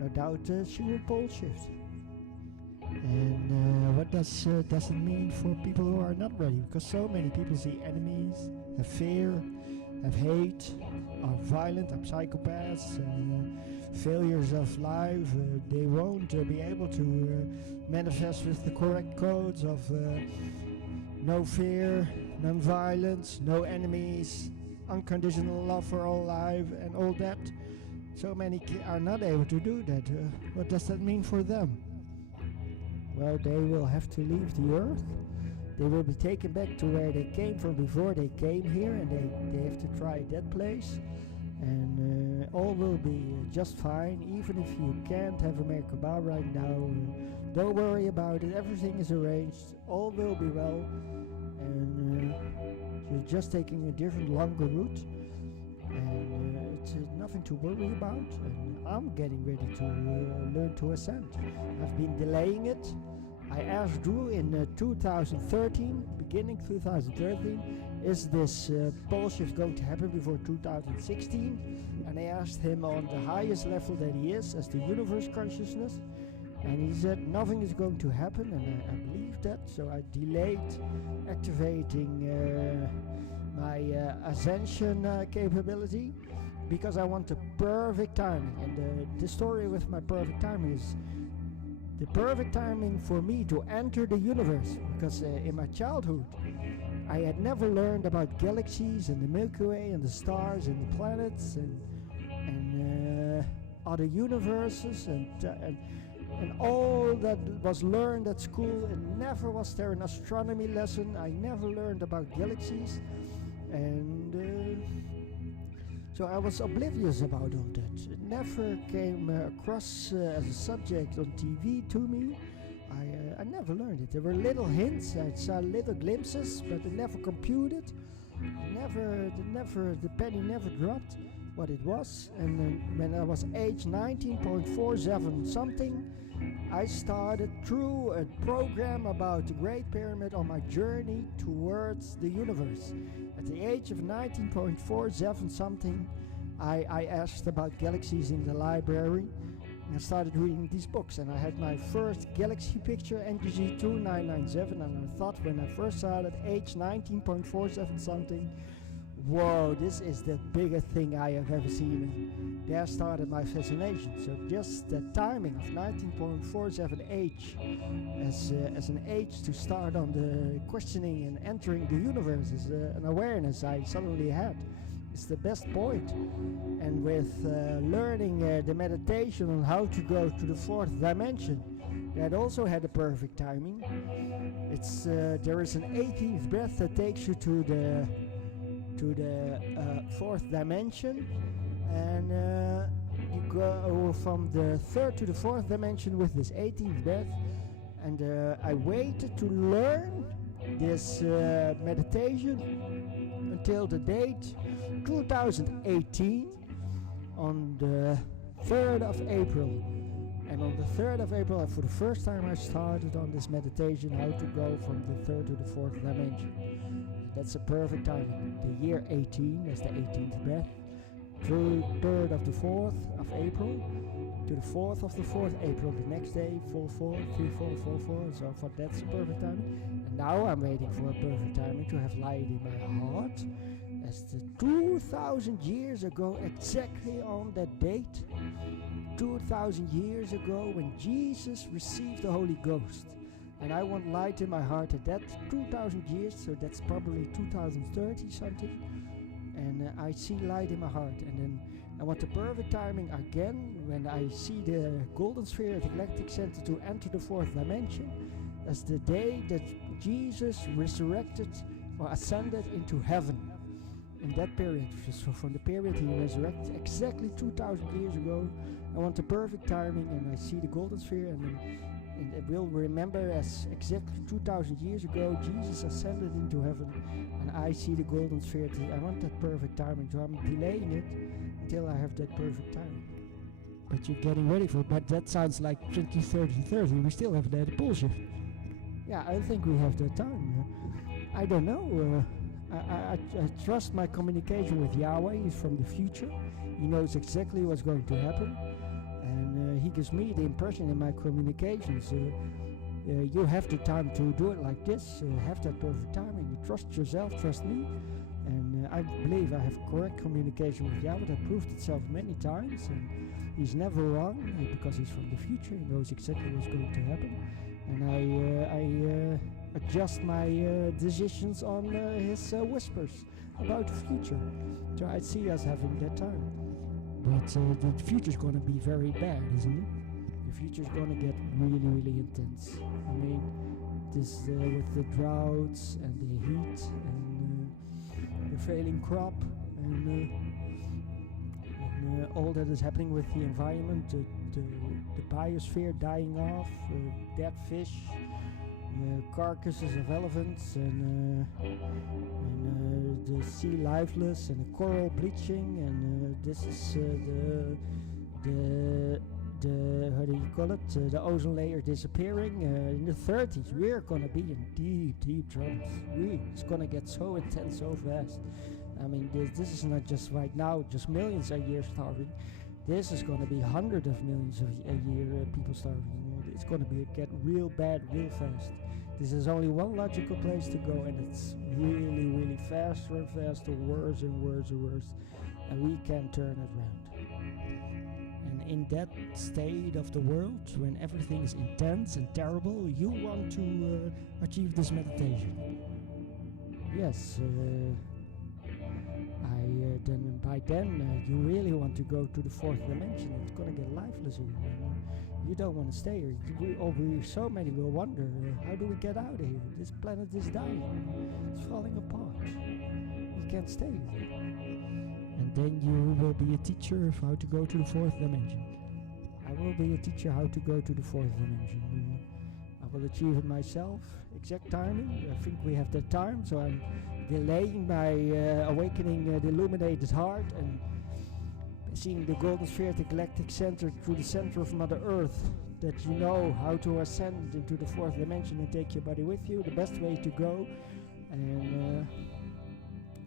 no doubt she will pole shift. And what does it mean for people who are not ready? Because so many people see enemies, have fear, have hate, are violent, are psychopaths, and failures of life. They won't be able to manifest with the correct codes of no fear, non-violence, no enemies, unconditional love for all life, and all that. So many are not able to do that. What does that mean for them? Well, they will have to leave the earth, they will be taken back to where they came from before they came here, and they have to try that place, and all will be just fine. Even if you can't have a Merkaba right now, don't worry about it, everything is arranged, all will be well, and you're just taking a different, longer route, and it's nothing to worry about, and I'm getting ready to learn to ascend. I've been delaying it. I asked Drew in 2013, beginning 2013, is this pole shift going to happen before 2016? And I asked him on the highest level that he is, as the universe consciousness, and he said nothing is going to happen, and I believe that, so I delayed activating my Ascension capability, because I want the perfect timing. And the story with my perfect timing is the perfect timing for me to enter the universe, because in my childhood I had never learned about galaxies and the Milky Way and the stars and the planets and other universes and all that was learned at school, and never was there an astronomy lesson. I never learned about galaxies, and so I was oblivious about all that. It never came across as a subject on TV to me. I never learned it. There were little hints, I saw little glimpses, but it never computed. The penny never dropped what it was. And then when I was age 19.47 something, I started through a program about the Great Pyramid on my journey towards the universe. At the age of 19.47 something, I asked about galaxies in the library, and I started reading these books, and I had my first galaxy picture, NGG 2997, and I thought when I first saw it at age 19.47 something, whoa, this is the biggest thing I have ever seen. And there started my fascination. So just the timing of 19.47 age as an age to start on the questioning and entering the universe is an awareness I suddenly had. It's the best point. And with learning the meditation on how to go to the fourth dimension, that also had a perfect timing. It's there is an 18th breath that takes you to the fourth dimension, and you go from the third to the fourth dimension with this 18th breath. And I waited to learn this meditation until the date 2018 on the 3rd of April. And on the 3rd of April, for the first time, I started on this meditation, how to go from the third to the fourth dimension. That's a perfect timing. The year 18, that's the 18th breath, through 3rd of the 4th of April to the 4th of the 4th April. The next day, 4-4, 3-4, 4-4, and so forth. That's a perfect timing. And now I'm waiting for a perfect timing to have light in my heart. As the 2,000 years ago, exactly on that date, 2,000 years ago, when Jesus received the Holy Ghost. And I want light in my heart at that 2,000 years, so that's probably 2030 something. And I see light in my heart. And then I want the perfect timing again when I see the golden sphere at the Galactic Center to enter the fourth dimension. That's the day that Jesus resurrected or ascended into heaven. In that period, so from the period he resurrected exactly 2,000 years ago, I want the perfect timing, and I see the golden sphere, and it will remember as exactly 2,000 years ago Jesus ascended into heaven, and I see the golden sphere. I want that perfect timing, so I'm delaying it until I have that perfect timing. But you're getting ready for it, but that sounds like 2030. We still haven't had a pole shift. Yeah, I think we have that time. I don't know. I trust my communication with Yahweh. He's from the future. He knows exactly what's going to happen. And he gives me the impression in my communications, you have the time to do it like this, have that perfect timing. Trust yourself, trust me. And I believe I have correct communication with Yahweh. That proved itself many times. And he's never wrong because he's from the future. He knows exactly what's going to happen. And I adjust my decisions on his whispers about the future. So I see us having that time. But the future's gonna be very bad, isn't it? The future's gonna get really, really intense. I mean, this with the droughts and the heat and the failing crop and all that is happening with the environment, the biosphere dying off, dead fish, carcasses of elephants, and the sea lifeless, and the coral bleaching, and this is the how do you call it? The ozone layer disappearing. In the 30s, we're gonna be in deep troubles. It's gonna get so intense so fast. I mean, this is not just right now, just millions a year starving. This is going to be hundreds of millions a year people starving. It's going to get real bad real fast. This is only one logical place to go, and it's really faster and faster, worse and worse and worse, and we can't turn it around. And in that state of the world, when everything is intense and terrible, you want to achieve this meditation. Yes. Then by then you really want to go to the fourth dimension. It's gonna get lifeless here. You don't want to stay here. So many will wonder, how do we get out of here? This planet is dying. It's falling apart. We can't stay here. And then you will be a teacher of how to go to the fourth dimension. I will be a teacher how to go to the fourth dimension. I will achieve it myself. Exact timing. I think we have that time, so I'm delaying my awakening the illuminated heart and seeing the golden sphere, the galactic center, through the center of Mother Earth, that you know how to ascend into the fourth dimension and take your body with you, the best way to go. And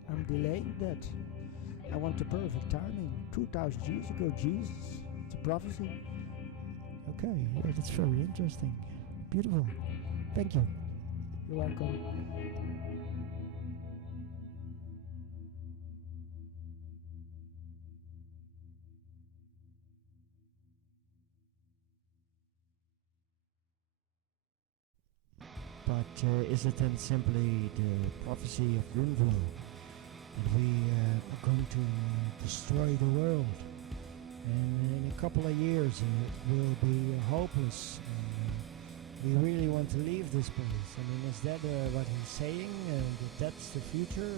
I'm delaying that. I want the perfect timing. 2,000 years ago, Jesus. It's a prophecy. Okay, yeah, that's very interesting. Beautiful. Thank you. You're welcome. But is it then simply the prophecy of Doomsday? And we are going to destroy the world. And in a couple of years it will be hopeless. And we really want to leave this place. I mean, is that what he's saying? That that's the future?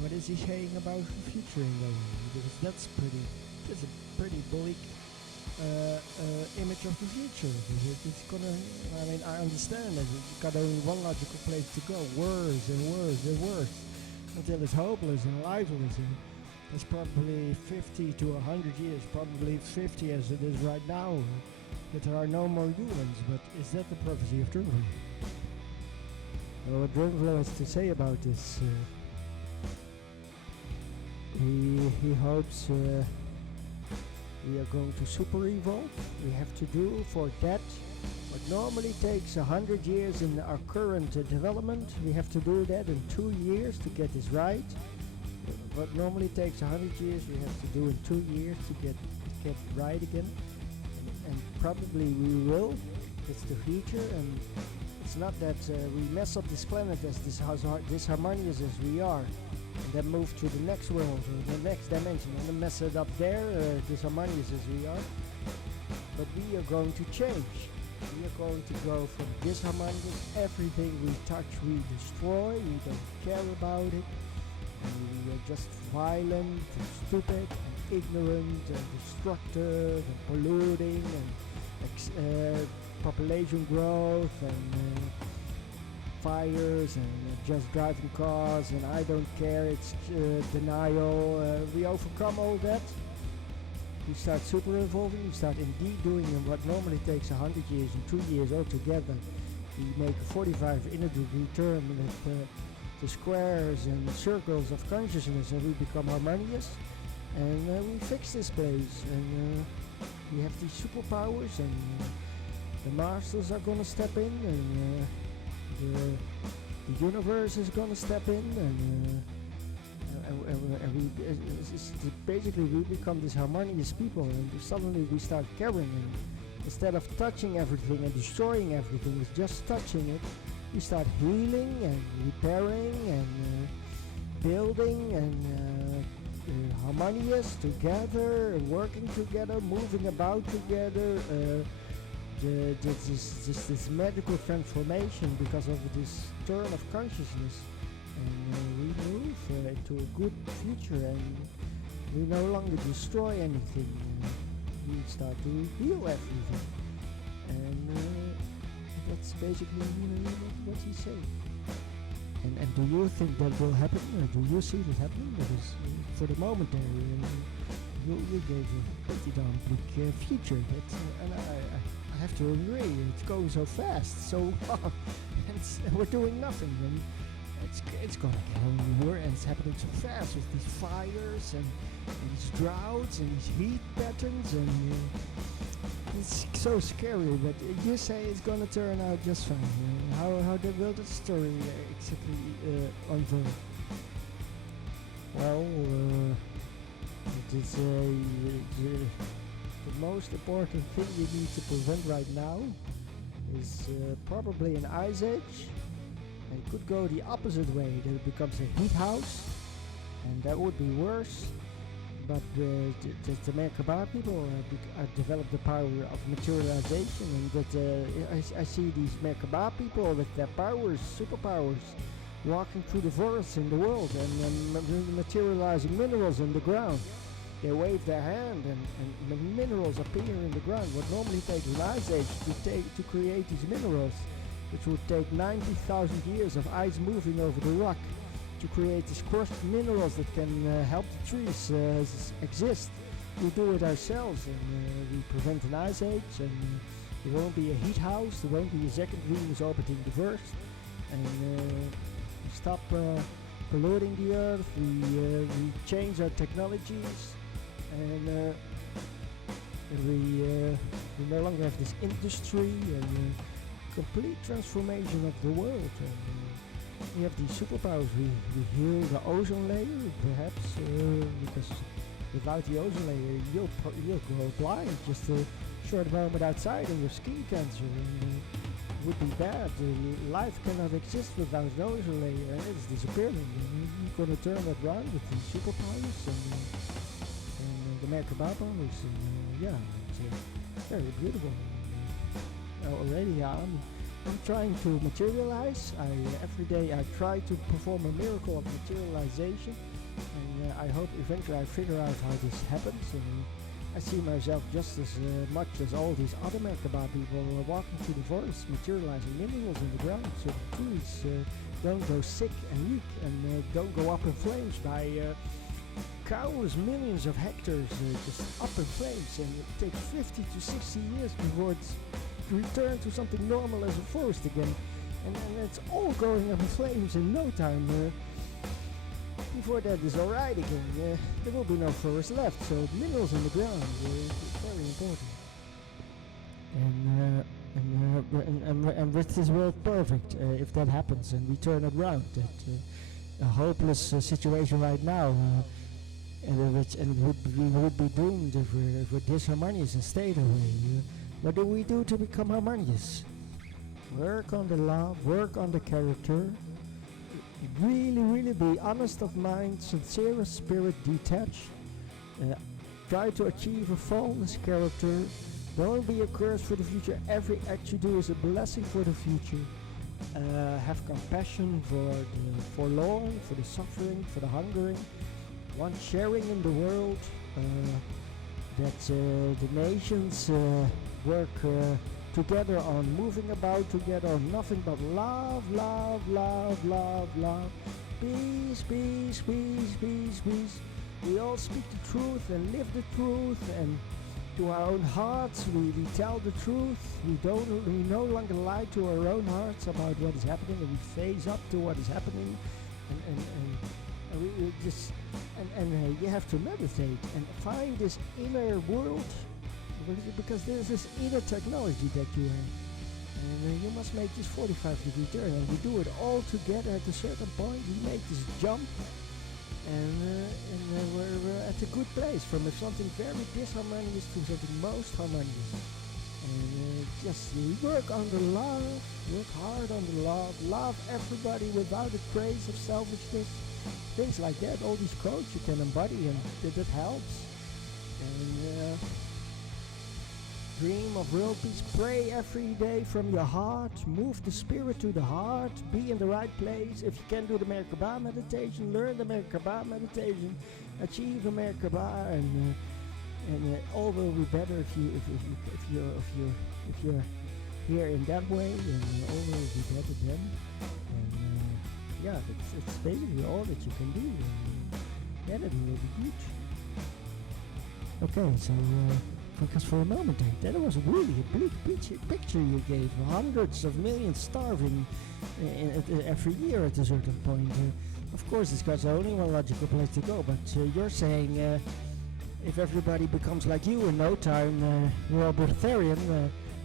What is he saying about the future in the way? Because that's a pretty bleak image of the future. It's gonna, I mean, I understand that you've got only one logical place to go, worse and worse and worse, until it's hopeless and lifeless. And it's probably 50 to 100 years, probably 50 as it is right now, that there are no more humans. But is that the prophecy of Drunvalo? Well, what Drunvalo has to say about this, he hopes we are going to super evolve. We have to do for that what normally takes 100 years in our current development. We have to do that in 2 years to get this right. What normally takes 100 years, we have to do in 2 years to get right again. And probably we will. It's the future, and it's not that we mess up this planet as disharmonious as we are, and then move to the next world or the next dimension and then mess it up there, disharmonious as we are. But we are going to change. We are going to go from disharmonious, everything we touch we destroy, we don't care about it, and we are just violent and stupid and ignorant and destructive and polluting and population growth and fires and just driving cars, and I don't care, it's denial. We overcome all that. We start super evolving, we start indeed doing what normally takes 100 years in 2 years altogether. We make a 45 degree turn with the squares and circles of consciousness, and we become harmonious, and we fix this place, and we have these superpowers, and the masters are gonna step in, and the universe is gonna step in, and basically we become these harmonious people, and suddenly we start caring, and instead of touching everything and destroying everything, it's just touching it. We start healing and repairing and building and harmonious together, working together, moving about together, this medical transformation because of this turn of consciousness, and we move into a good future, and we no longer destroy anything. We start to heal everything, and that's basically what he's saying. And do you think that will happen? Or do you see this happening? Because for the moment there, you gave a pretty darn bleak future. And I have to agree, it's going so fast, so long, and we're doing nothing. And it's gonna get only worse, and it's happening so fast with these fires and these droughts and these heat patterns, and it's so scary. But you say it's gonna turn out just fine. How will the story exactly unfold? Well, the most important thing you need to prevent right now is probably an ice age. It could go the opposite way, that it becomes a heat house, and that would be worse. But the Merkaba people developed the power of materialization, and that I see these Merkaba people with their powers, superpowers, walking through the forests in the world and materializing minerals in the ground. They wave their hand, and the minerals appear in the ground. What normally takes an ice age to create these minerals, which would take 90,000 years of ice moving over the rock to create these crushed minerals that can help the trees exist. We do it ourselves, and we prevent an ice age, and there won't be a heat house, there won't be a second Venus orbiting the first, and we stop polluting the earth, we change our technologies, and we no longer have this industry, and complete transformation of the world. And we have these superpowers. We heal the ozone layer, perhaps, because without the ozone layer, you'll go blind just a short moment outside, and your skin cancer would be bad. Life cannot exist without the ozone layer, and it's disappearing. And you're gonna turn that around with these superpowers and the Merkaba powers. Yeah, it's very beautiful. Already I'm trying to materialize. Every day I try to perform a miracle of materialization, and I hope eventually I figure out how this happens. And I see myself just as much as all these other Merkaba people walking through the forest, materializing minerals in the ground, so the trees don't go sick and weak, and don't go up in flames by countless millions of hectares just up in flames. And it takes 50 to 60 years before it's return to something normal as a forest again, and it's all going up in flames in no time. Before that is alright again. There will be no forest left, so minerals in the ground is very important. And with this world perfect, if that happens and we turn it around, that a hopeless situation right now, we would be doomed if we're disharmonious and stayed away. What do we do to become harmonious? Work on the love, work on the character, really be honest of mind, sincere of spirit, detached, try to achieve a faultless character, don't be a curse for the future, every act you do is a blessing for the future, have compassion for the forlorn, for the suffering, for the hungering, want sharing in the world, that the nations work together on moving about together on nothing but love, peace. We all speak the truth and live the truth, and to our own hearts we tell the truth. We no longer lie to our own hearts about what is happening, and we face up to what is happening, and we just you have to meditate and find this inner world, because there's this inner technology that you have, and you must make this 45-degree turn, and we do it all together. At a certain point we make this jump, and we're at a good place, from something very disharmonious to something most harmonious. And just work on the love, work hard on the love everybody without a trace of selfishness, things like that. All these quotes you can embody, and that helps. And Dream of world peace. Pray every day from your heart. Move the spirit to the heart. Be in the right place. If you can do the Merkaba meditation, learn the Merkaba meditation. Achieve a Merkaba, and all will be better if you're here in that way, and all will be better then. And yeah, it's basically all that you can do. And then it will be good. Okay, so focus for a moment. That was really a bleak picture you gave. Hundreds of millions starving every year at a certain point. Of course, it's got only one logical place to go, but you're saying if everybody becomes like you in no time, you're a breatharian,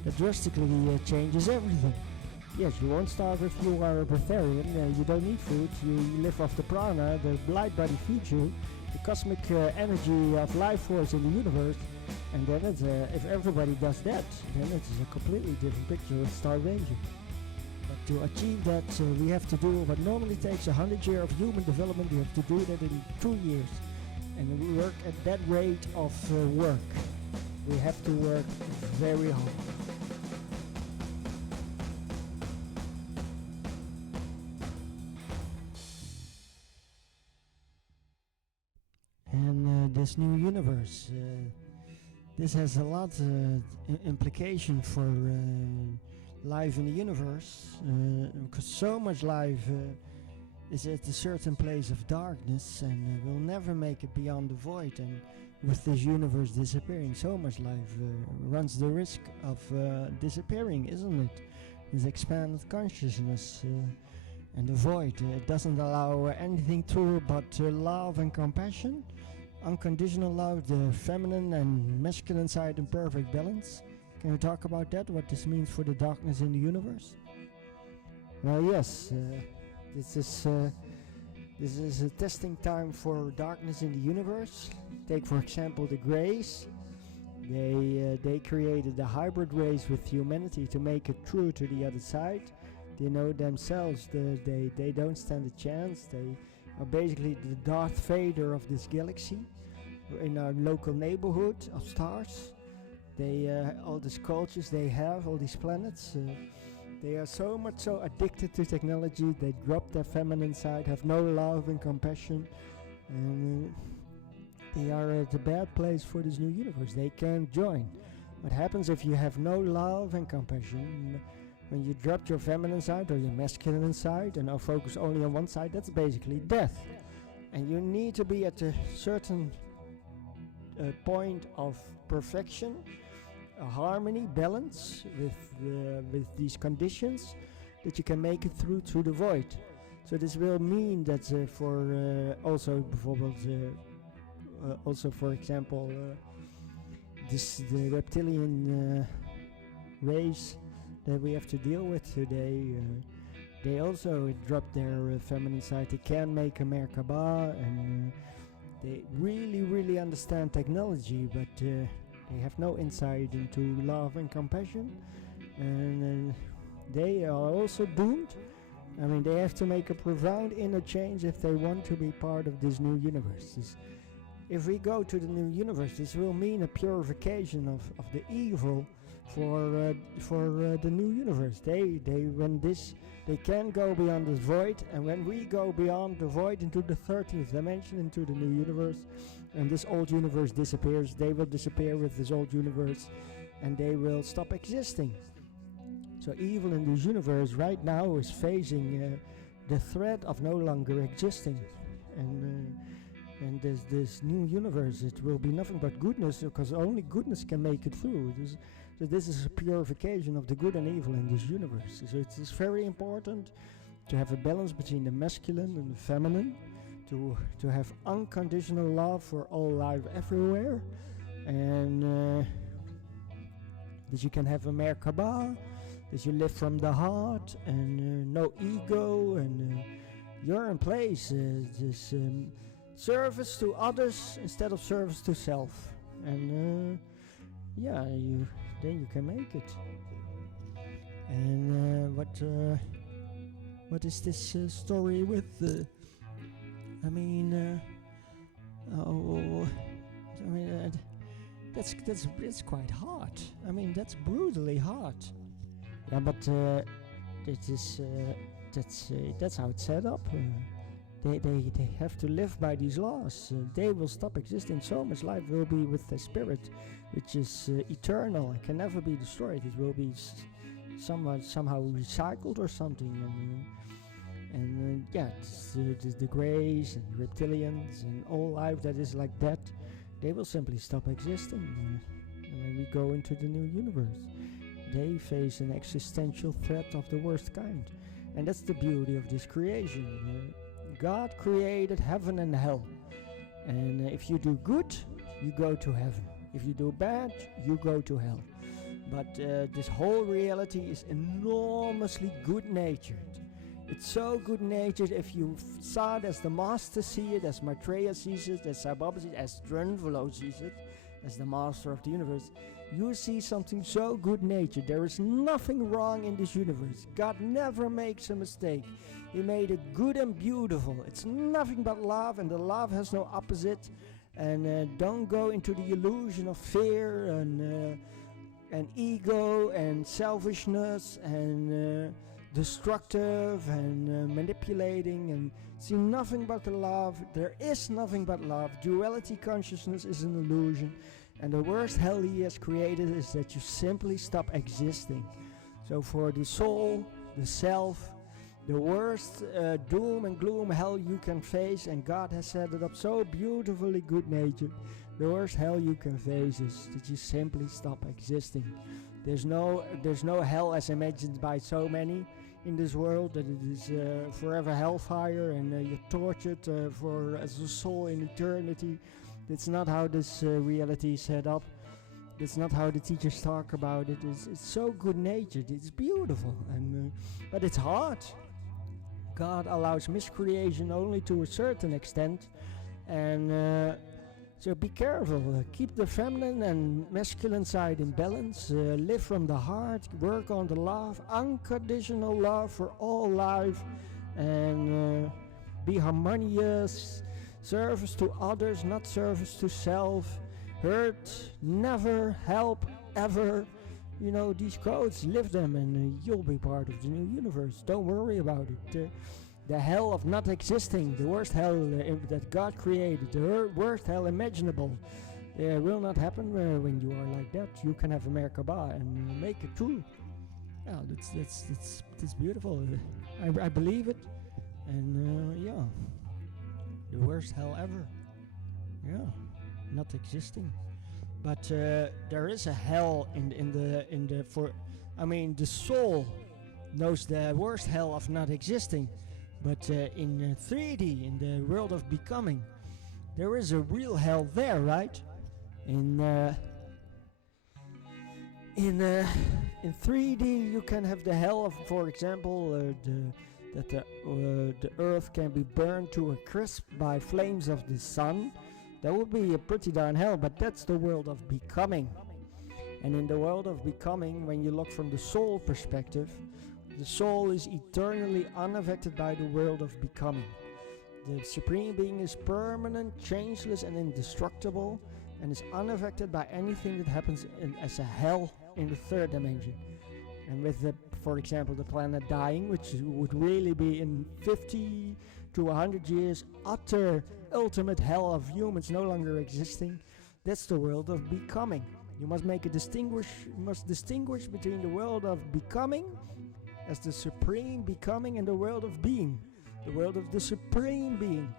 that drastically changes everything. Yes, you won't starve if you are a breatharian. You don't need food. You live off the prana, the light body feeds you, the cosmic energy of life force in the universe. And then it's, if everybody does that, then it's a completely different picture of starvation. But to achieve that, we have to do what normally takes 100 years of human development. We have to do that in 2 years. And we work at that rate of work. We have to work very hard. And this new universe, this has a lot implication for life in the universe, because so much life is at a certain place of darkness, and will never make it beyond the void. And with this universe disappearing, so much life runs the risk of disappearing, isn't it? This expanded consciousness and the void doesn't allow anything through but love and compassion. Unconditional love, the feminine and masculine side in perfect balance. Can you talk about that? What this means for the darkness in the universe? Well, yes. This is a testing time for darkness in the universe. Take for example the Greys. They created a hybrid race with humanity to make it through to the other side. They know themselves they don't stand a chance. They are basically the Darth Vader of this galaxy in our local neighborhood of stars. All these cultures they have, all these planets, they are so much so addicted to technology. They drop their feminine side, have no love and compassion, and they are at a bad place for this new universe. They can't join. What happens if you have no love and compassion? When you drop your feminine side or your masculine side and now focus only on one side, that's basically death. And you need to be at a certain point of perfection, a harmony, balance with these conditions, that you can make it through to the void. So this will mean that for example, the reptilian race that we have to deal with today, they also drop their feminine side. They can make a Merkaba, and they really understand technology, but they have no insight into love and compassion, and they are also doomed. I mean, they have to make a profound inner change if they want to be part of this new universe. If we go to the new universe, this will mean a purification of the evil for the new universe. They can go beyond this void, and when we go beyond the void into the 13th dimension, into the new universe, and this old universe disappears, they will disappear with this old universe, and they will stop existing. So evil in this universe right now is facing the threat of no longer existing, and this new universe, it will be nothing but goodness, because only goodness can make it through. So this is a purification of the good and evil in this universe. So it's very important to have a balance between the masculine and the feminine, to have unconditional love for all life everywhere, and that you can have a Merkaba, that you live from the heart, and no ego, and you're in place, this service to others instead of service to self, and then you can make it. And what is this story with that's quite hard. I mean, that's brutally hard. Yeah, but it is that's how it's set up. They have to live by these laws. They will stop existing. So much life will be with the spirit, which is eternal and can never be destroyed. It will be somehow recycled or something. And the greys and reptilians and all life that is like that, they will simply stop existing. And when we go into the new universe, they face an existential threat of the worst kind. And that's the beauty of this creation. God created heaven and hell. And if you do good, you go to heaven. If you do bad, you go to hell. But this whole reality is enormously good-natured. It's so good-natured. If you saw it as the Master sees it, as Maitreya sees it, as Sai Baba sees it, as Drunvalo sees it, as the Master of the universe, you see something so good-natured. There is nothing wrong in this universe. God never makes a mistake. He made it good and beautiful. It's nothing but love, and the love has no opposite. And don't go into the illusion of fear and ego and selfishness and destructive and manipulating, and see nothing but the love. There is nothing but love. Duality consciousness is an illusion, and the worst hell he has created is that you simply stop existing. So for the soul, the self, the worst doom and gloom hell you can face, and God has set it up so beautifully good-natured, the worst hell you can face is that you simply stop existing. There's no hell as imagined by so many in this world, that it is forever hellfire and you're tortured as a soul in eternity. That's not how this reality is set up. That's not how the teachers talk about it. It's so good-natured. It's beautiful, but it's hard. God allows miscreation only to a certain extent, and so be careful. Keep the feminine and masculine side in balance. Live from the heart. Work on the love, unconditional love for all life, and be harmonious. Service to others, not service to self. Hurt, never. Help, ever. You know, these codes, live them, and you'll be part of the new universe. Don't worry about it. The hell of not existing, the worst hell that God created, the worst hell imaginable, will not happen when you are like that. You can have a Merkaba and make it true. Yeah, that's beautiful. I believe it, and yeah, the worst hell ever. Yeah, not existing. But there is a hell the soul knows the worst hell of not existing. But in 3D, in the world of becoming, there is a real hell there, right? In 3D, you can have the hell of, for example, the earth can be burned to a crisp by flames of the sun. That would be a pretty darn hell, but that's the world of becoming. And in the world of becoming, when you look from the soul perspective, the soul is eternally unaffected by the world of becoming. The Supreme Being is permanent, changeless, and indestructible, and is unaffected by anything that happens as a hell in the third dimension. And with for example, the planet dying, which would really be in 50 to 100 years, utter, ultimate hell of humans no longer existing, that's the world of becoming. You must distinguish between the world of becoming as the Supreme Becoming and the world of being, the world of the Supreme Being.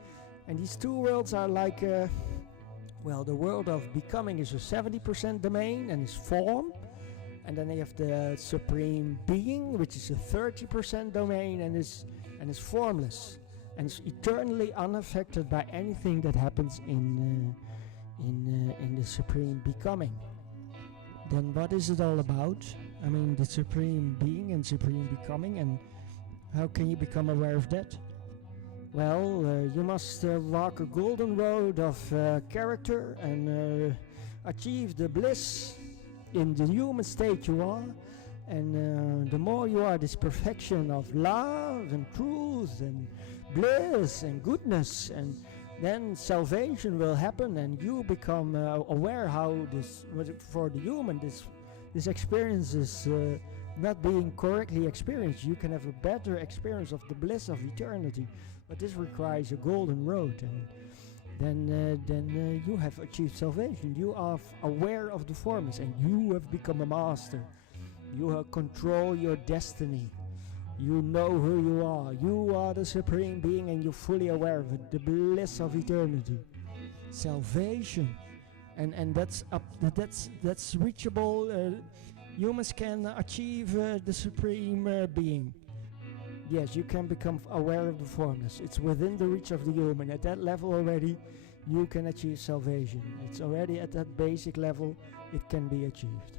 And these two worlds are like, the world of becoming is a 70% domain and is form, and then you have the Supreme Being, which is a 30% domain and is formless, and is eternally unaffected by anything that happens in the Supreme Becoming. Then what is it all about? I mean, the Supreme Being and Supreme Becoming, and how can you become aware of that? Well, you must walk a golden road of character and achieve the bliss in the human state you are. And the more you are this perfection of love and truth and bliss and goodness, and then salvation will happen, and you become aware how this, for the human, this experience is not being correctly experienced. You can have a better experience of the bliss of eternity, but this requires a golden road, and then you have achieved salvation. You are aware of the formless, and you have become a master. You control your destiny. You know who you are. You are the supreme being, and you're fully aware of it. The bliss of eternity, salvation, and that's reachable. Humans can achieve the supreme being. Yes, you can become aware of the formless. It's within the reach of the human. At that level already, you can achieve salvation. It's already at that basic level. It can be achieved.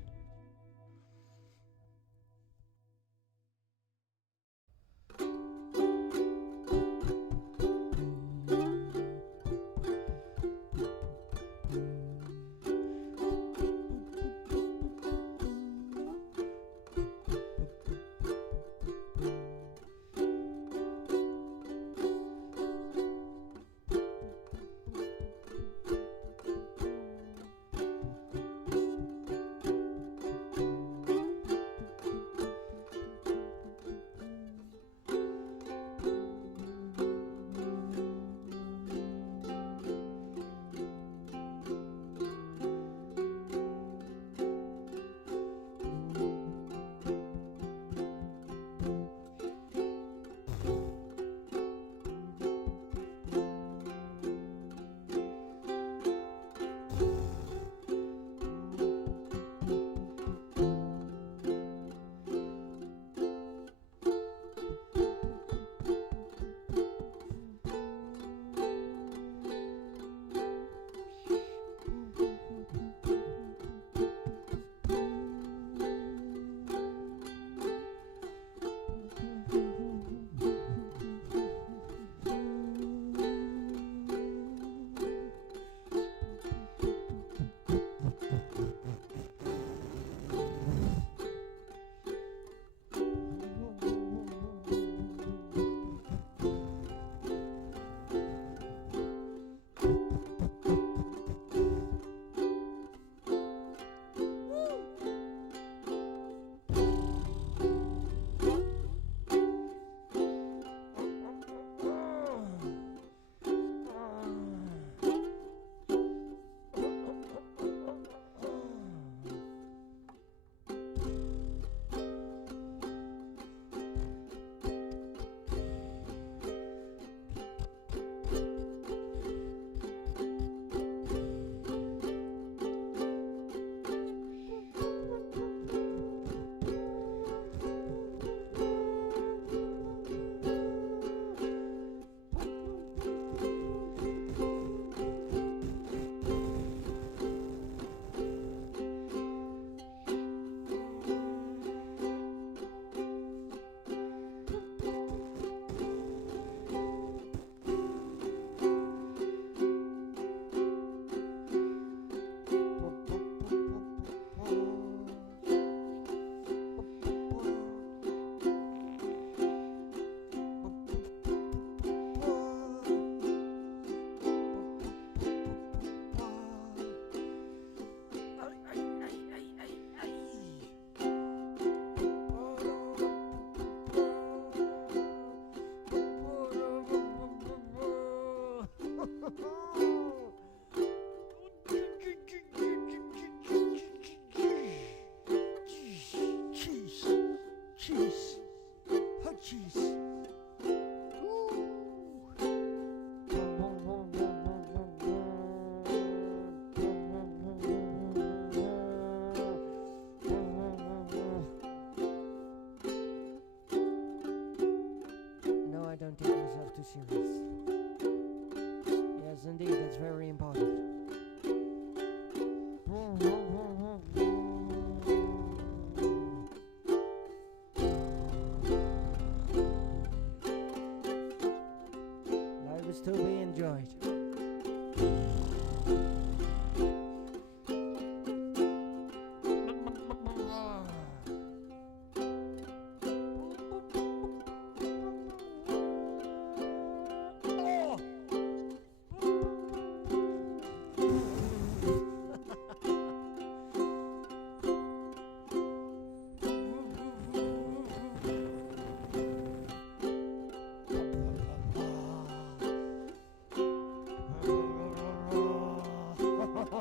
A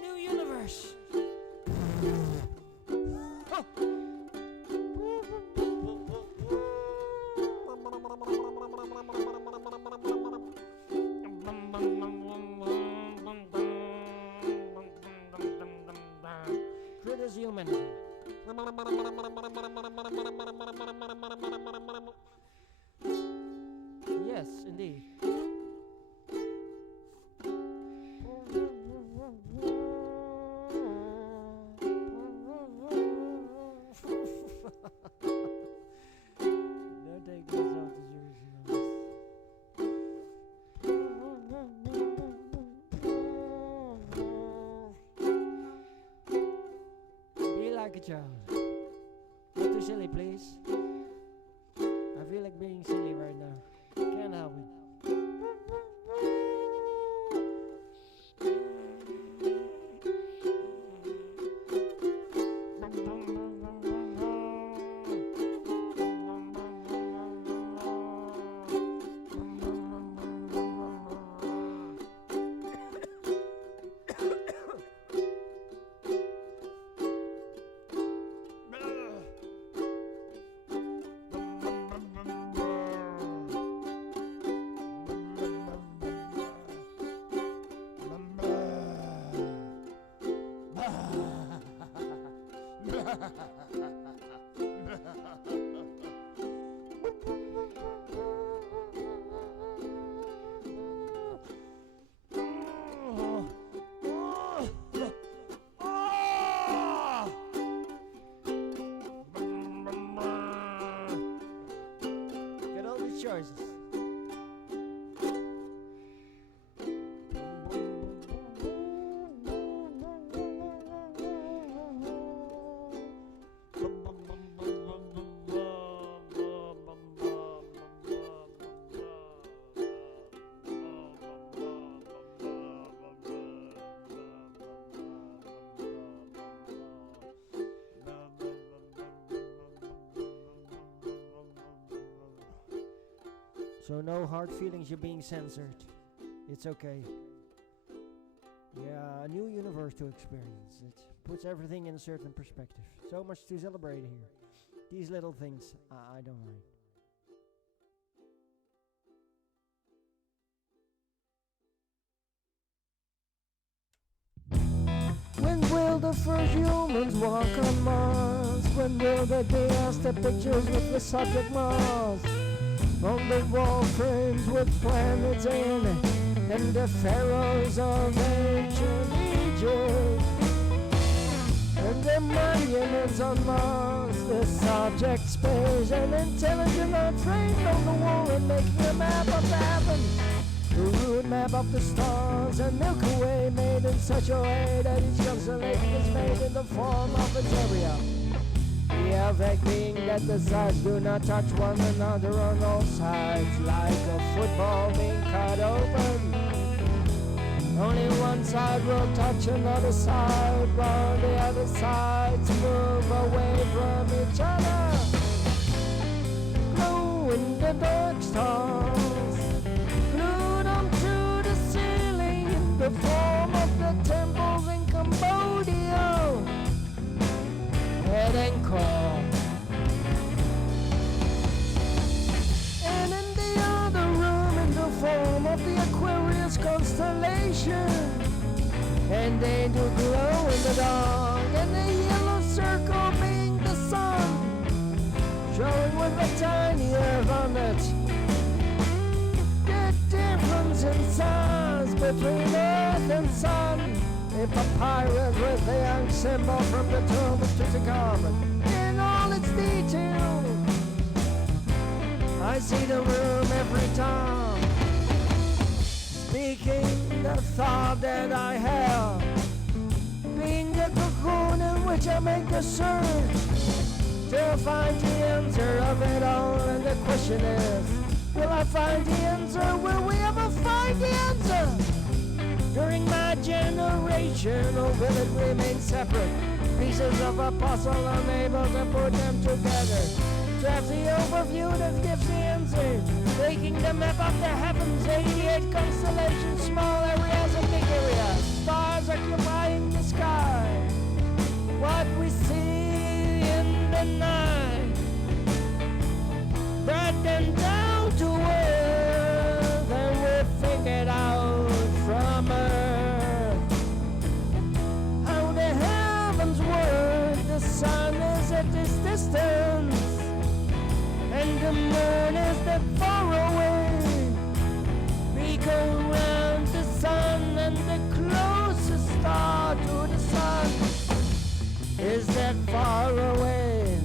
new universe. Critters humanity. Yes, indeed. Don't take myself too seriously. Be like a child. Not too silly, please. I feel like being silly right now. Can't help it. Get all these choices. So no hard feelings, you're being censored. It's okay. Yeah, a new universe to experience. It puts everything in a certain perspective. So much to celebrate here. These little things, I don't mind. When will the first humans walk on Mars? When will they be asked the pictures with the subject Mars? On the wall frames with planets in it, and the pharaohs of ancient Egypt, and the monuments on Mars, the subject space, and intelligent are framed on the wall and making a map of the heavens, the route map of the stars, and Milky Way made in such a way that each constellation is made in the form of its area. The effect being that the sides do not touch one another on all sides, like a football being cut open. Only one side will touch another side, while the other sides move away from each other. Glow in the dark stars, glued onto the ceiling in the form of the temples in Cambodia. Head and core. And in the other room in the form of the Aquarius constellation. And they do glow in the dark, and the yellow circle being the sun, showing with a tiny earth on it the difference in size between earth and sun. A papyrus with the young symbol from the tomb of Tutankhamun in all its detail. I see the room every time, speaking the thought that I have, being the cocoon in which I make the surge, to find the answer of it all. And the question is, will I find the answer? Will we ever find the answer? During my generation, or will it remain separate? Pieces of a puzzle unable to put them together. To have the overview that gives the answer. Taking the map of the heavens, 88 constellations, small areas and big areas. Stars occupying the sky. What we see in the night. Brought them down to earth, and we figured out from earth how the heavens work. The sun is at this distance, and the moon is that far away. We go round the sun, and the closest star to the sun is that far away.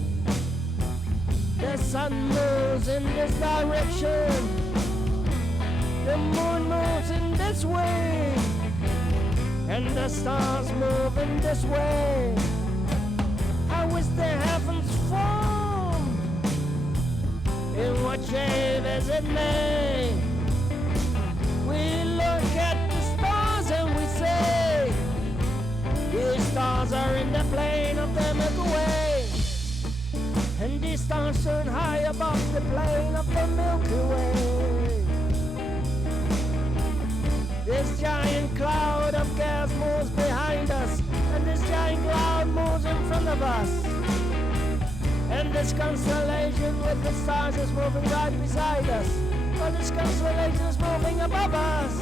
The sun moves in this direction, the moon moves in this way, and the stars move in this way. How is the heavens formed? In what shape is it made? We look at the stars and we say, these stars are in the plane of the Milky Way, and these stars turn high above the plane of the Milky Way. This giant cloud of gas moves behind us, and this giant cloud moves in front of us. And this constellation with the stars is moving right beside us. But this constellation is moving above us,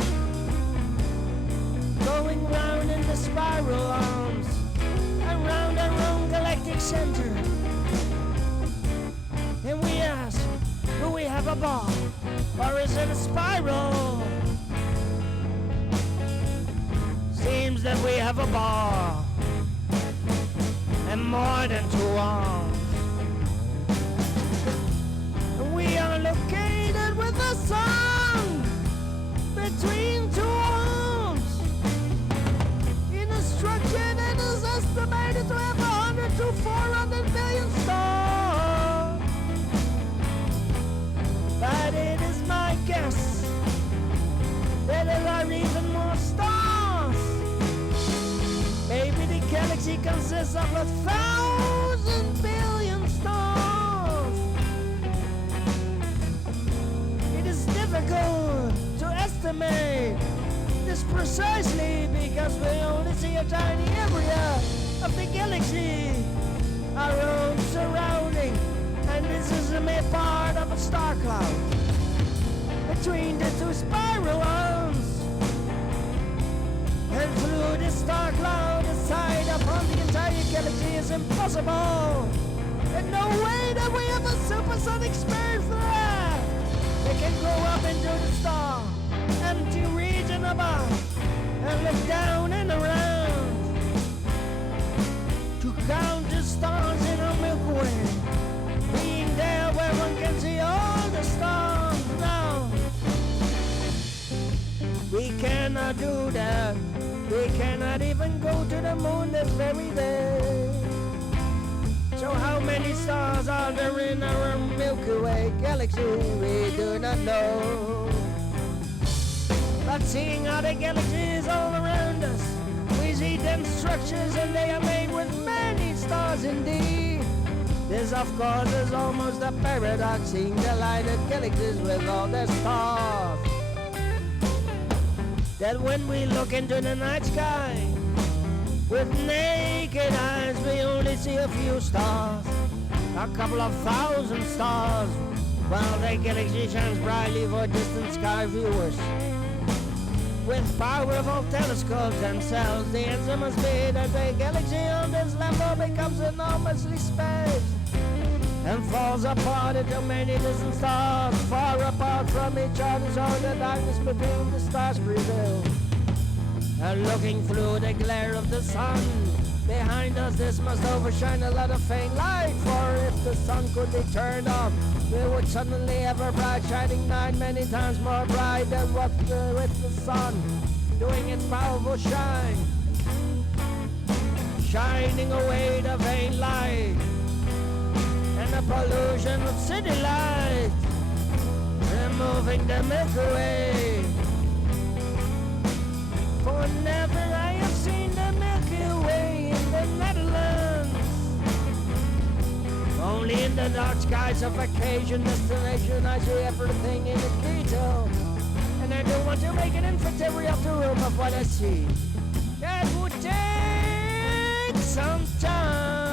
going round in the spiral arms, around our own galactic center. And we ask, do we have a ball, or is it a spiral? Seems that we have a ball, and more than two arms. We are located with the sun between two arms, in a structure that is estimated to have 100 to 400 billion stars. But it is my guess that there are even more stars. Maybe the galaxy consists of 1,000 billion stars. It is difficult to estimate this precisely because we only see a tiny area of the galaxy, our own surrounding, and this is a mere part of a star cloud between the two spiral arms. And through this star cloud, the sight upon the entire galaxy is impossible. And no way that we have a supersonic spirit for that. They can go up into the star, empty region above, and look down and around to count the stars in our Milky Way. Being there where one can see all the stars now. We cannot do that. We cannot even go to the moon this very day. So how many stars are there in our Milky Way galaxy? We do not know. But seeing how the galaxy is all around us, we see them structures and they are made with many stars indeed. This of course is almost a paradox, seeing the lighted galaxies with all their stars. That when we look into the night sky, with naked eyes we only see a few stars, a couple of thousand stars, while the galaxy shines brightly for distant sky viewers. With powerful telescopes themselves, the answer must be that the galaxy on this level becomes enormously spaced and falls apart into many distant stars, far apart from each other, so the darkness between the stars prevails. And looking through the glare of the sun, behind us this must overshine a lot of faint light, for if the sun could be turned off, we would suddenly have a bright shining night, many times more bright than what with the sun doing its powerful shine, shining away the faint light. the pollution of city lights, removing the Milky Way. For never I have seen the Milky Way in the Netherlands. Only in the dark skies of vacation destination I see everything in detail. And I don't want to make an inventory of the room of what I see. That would take some time.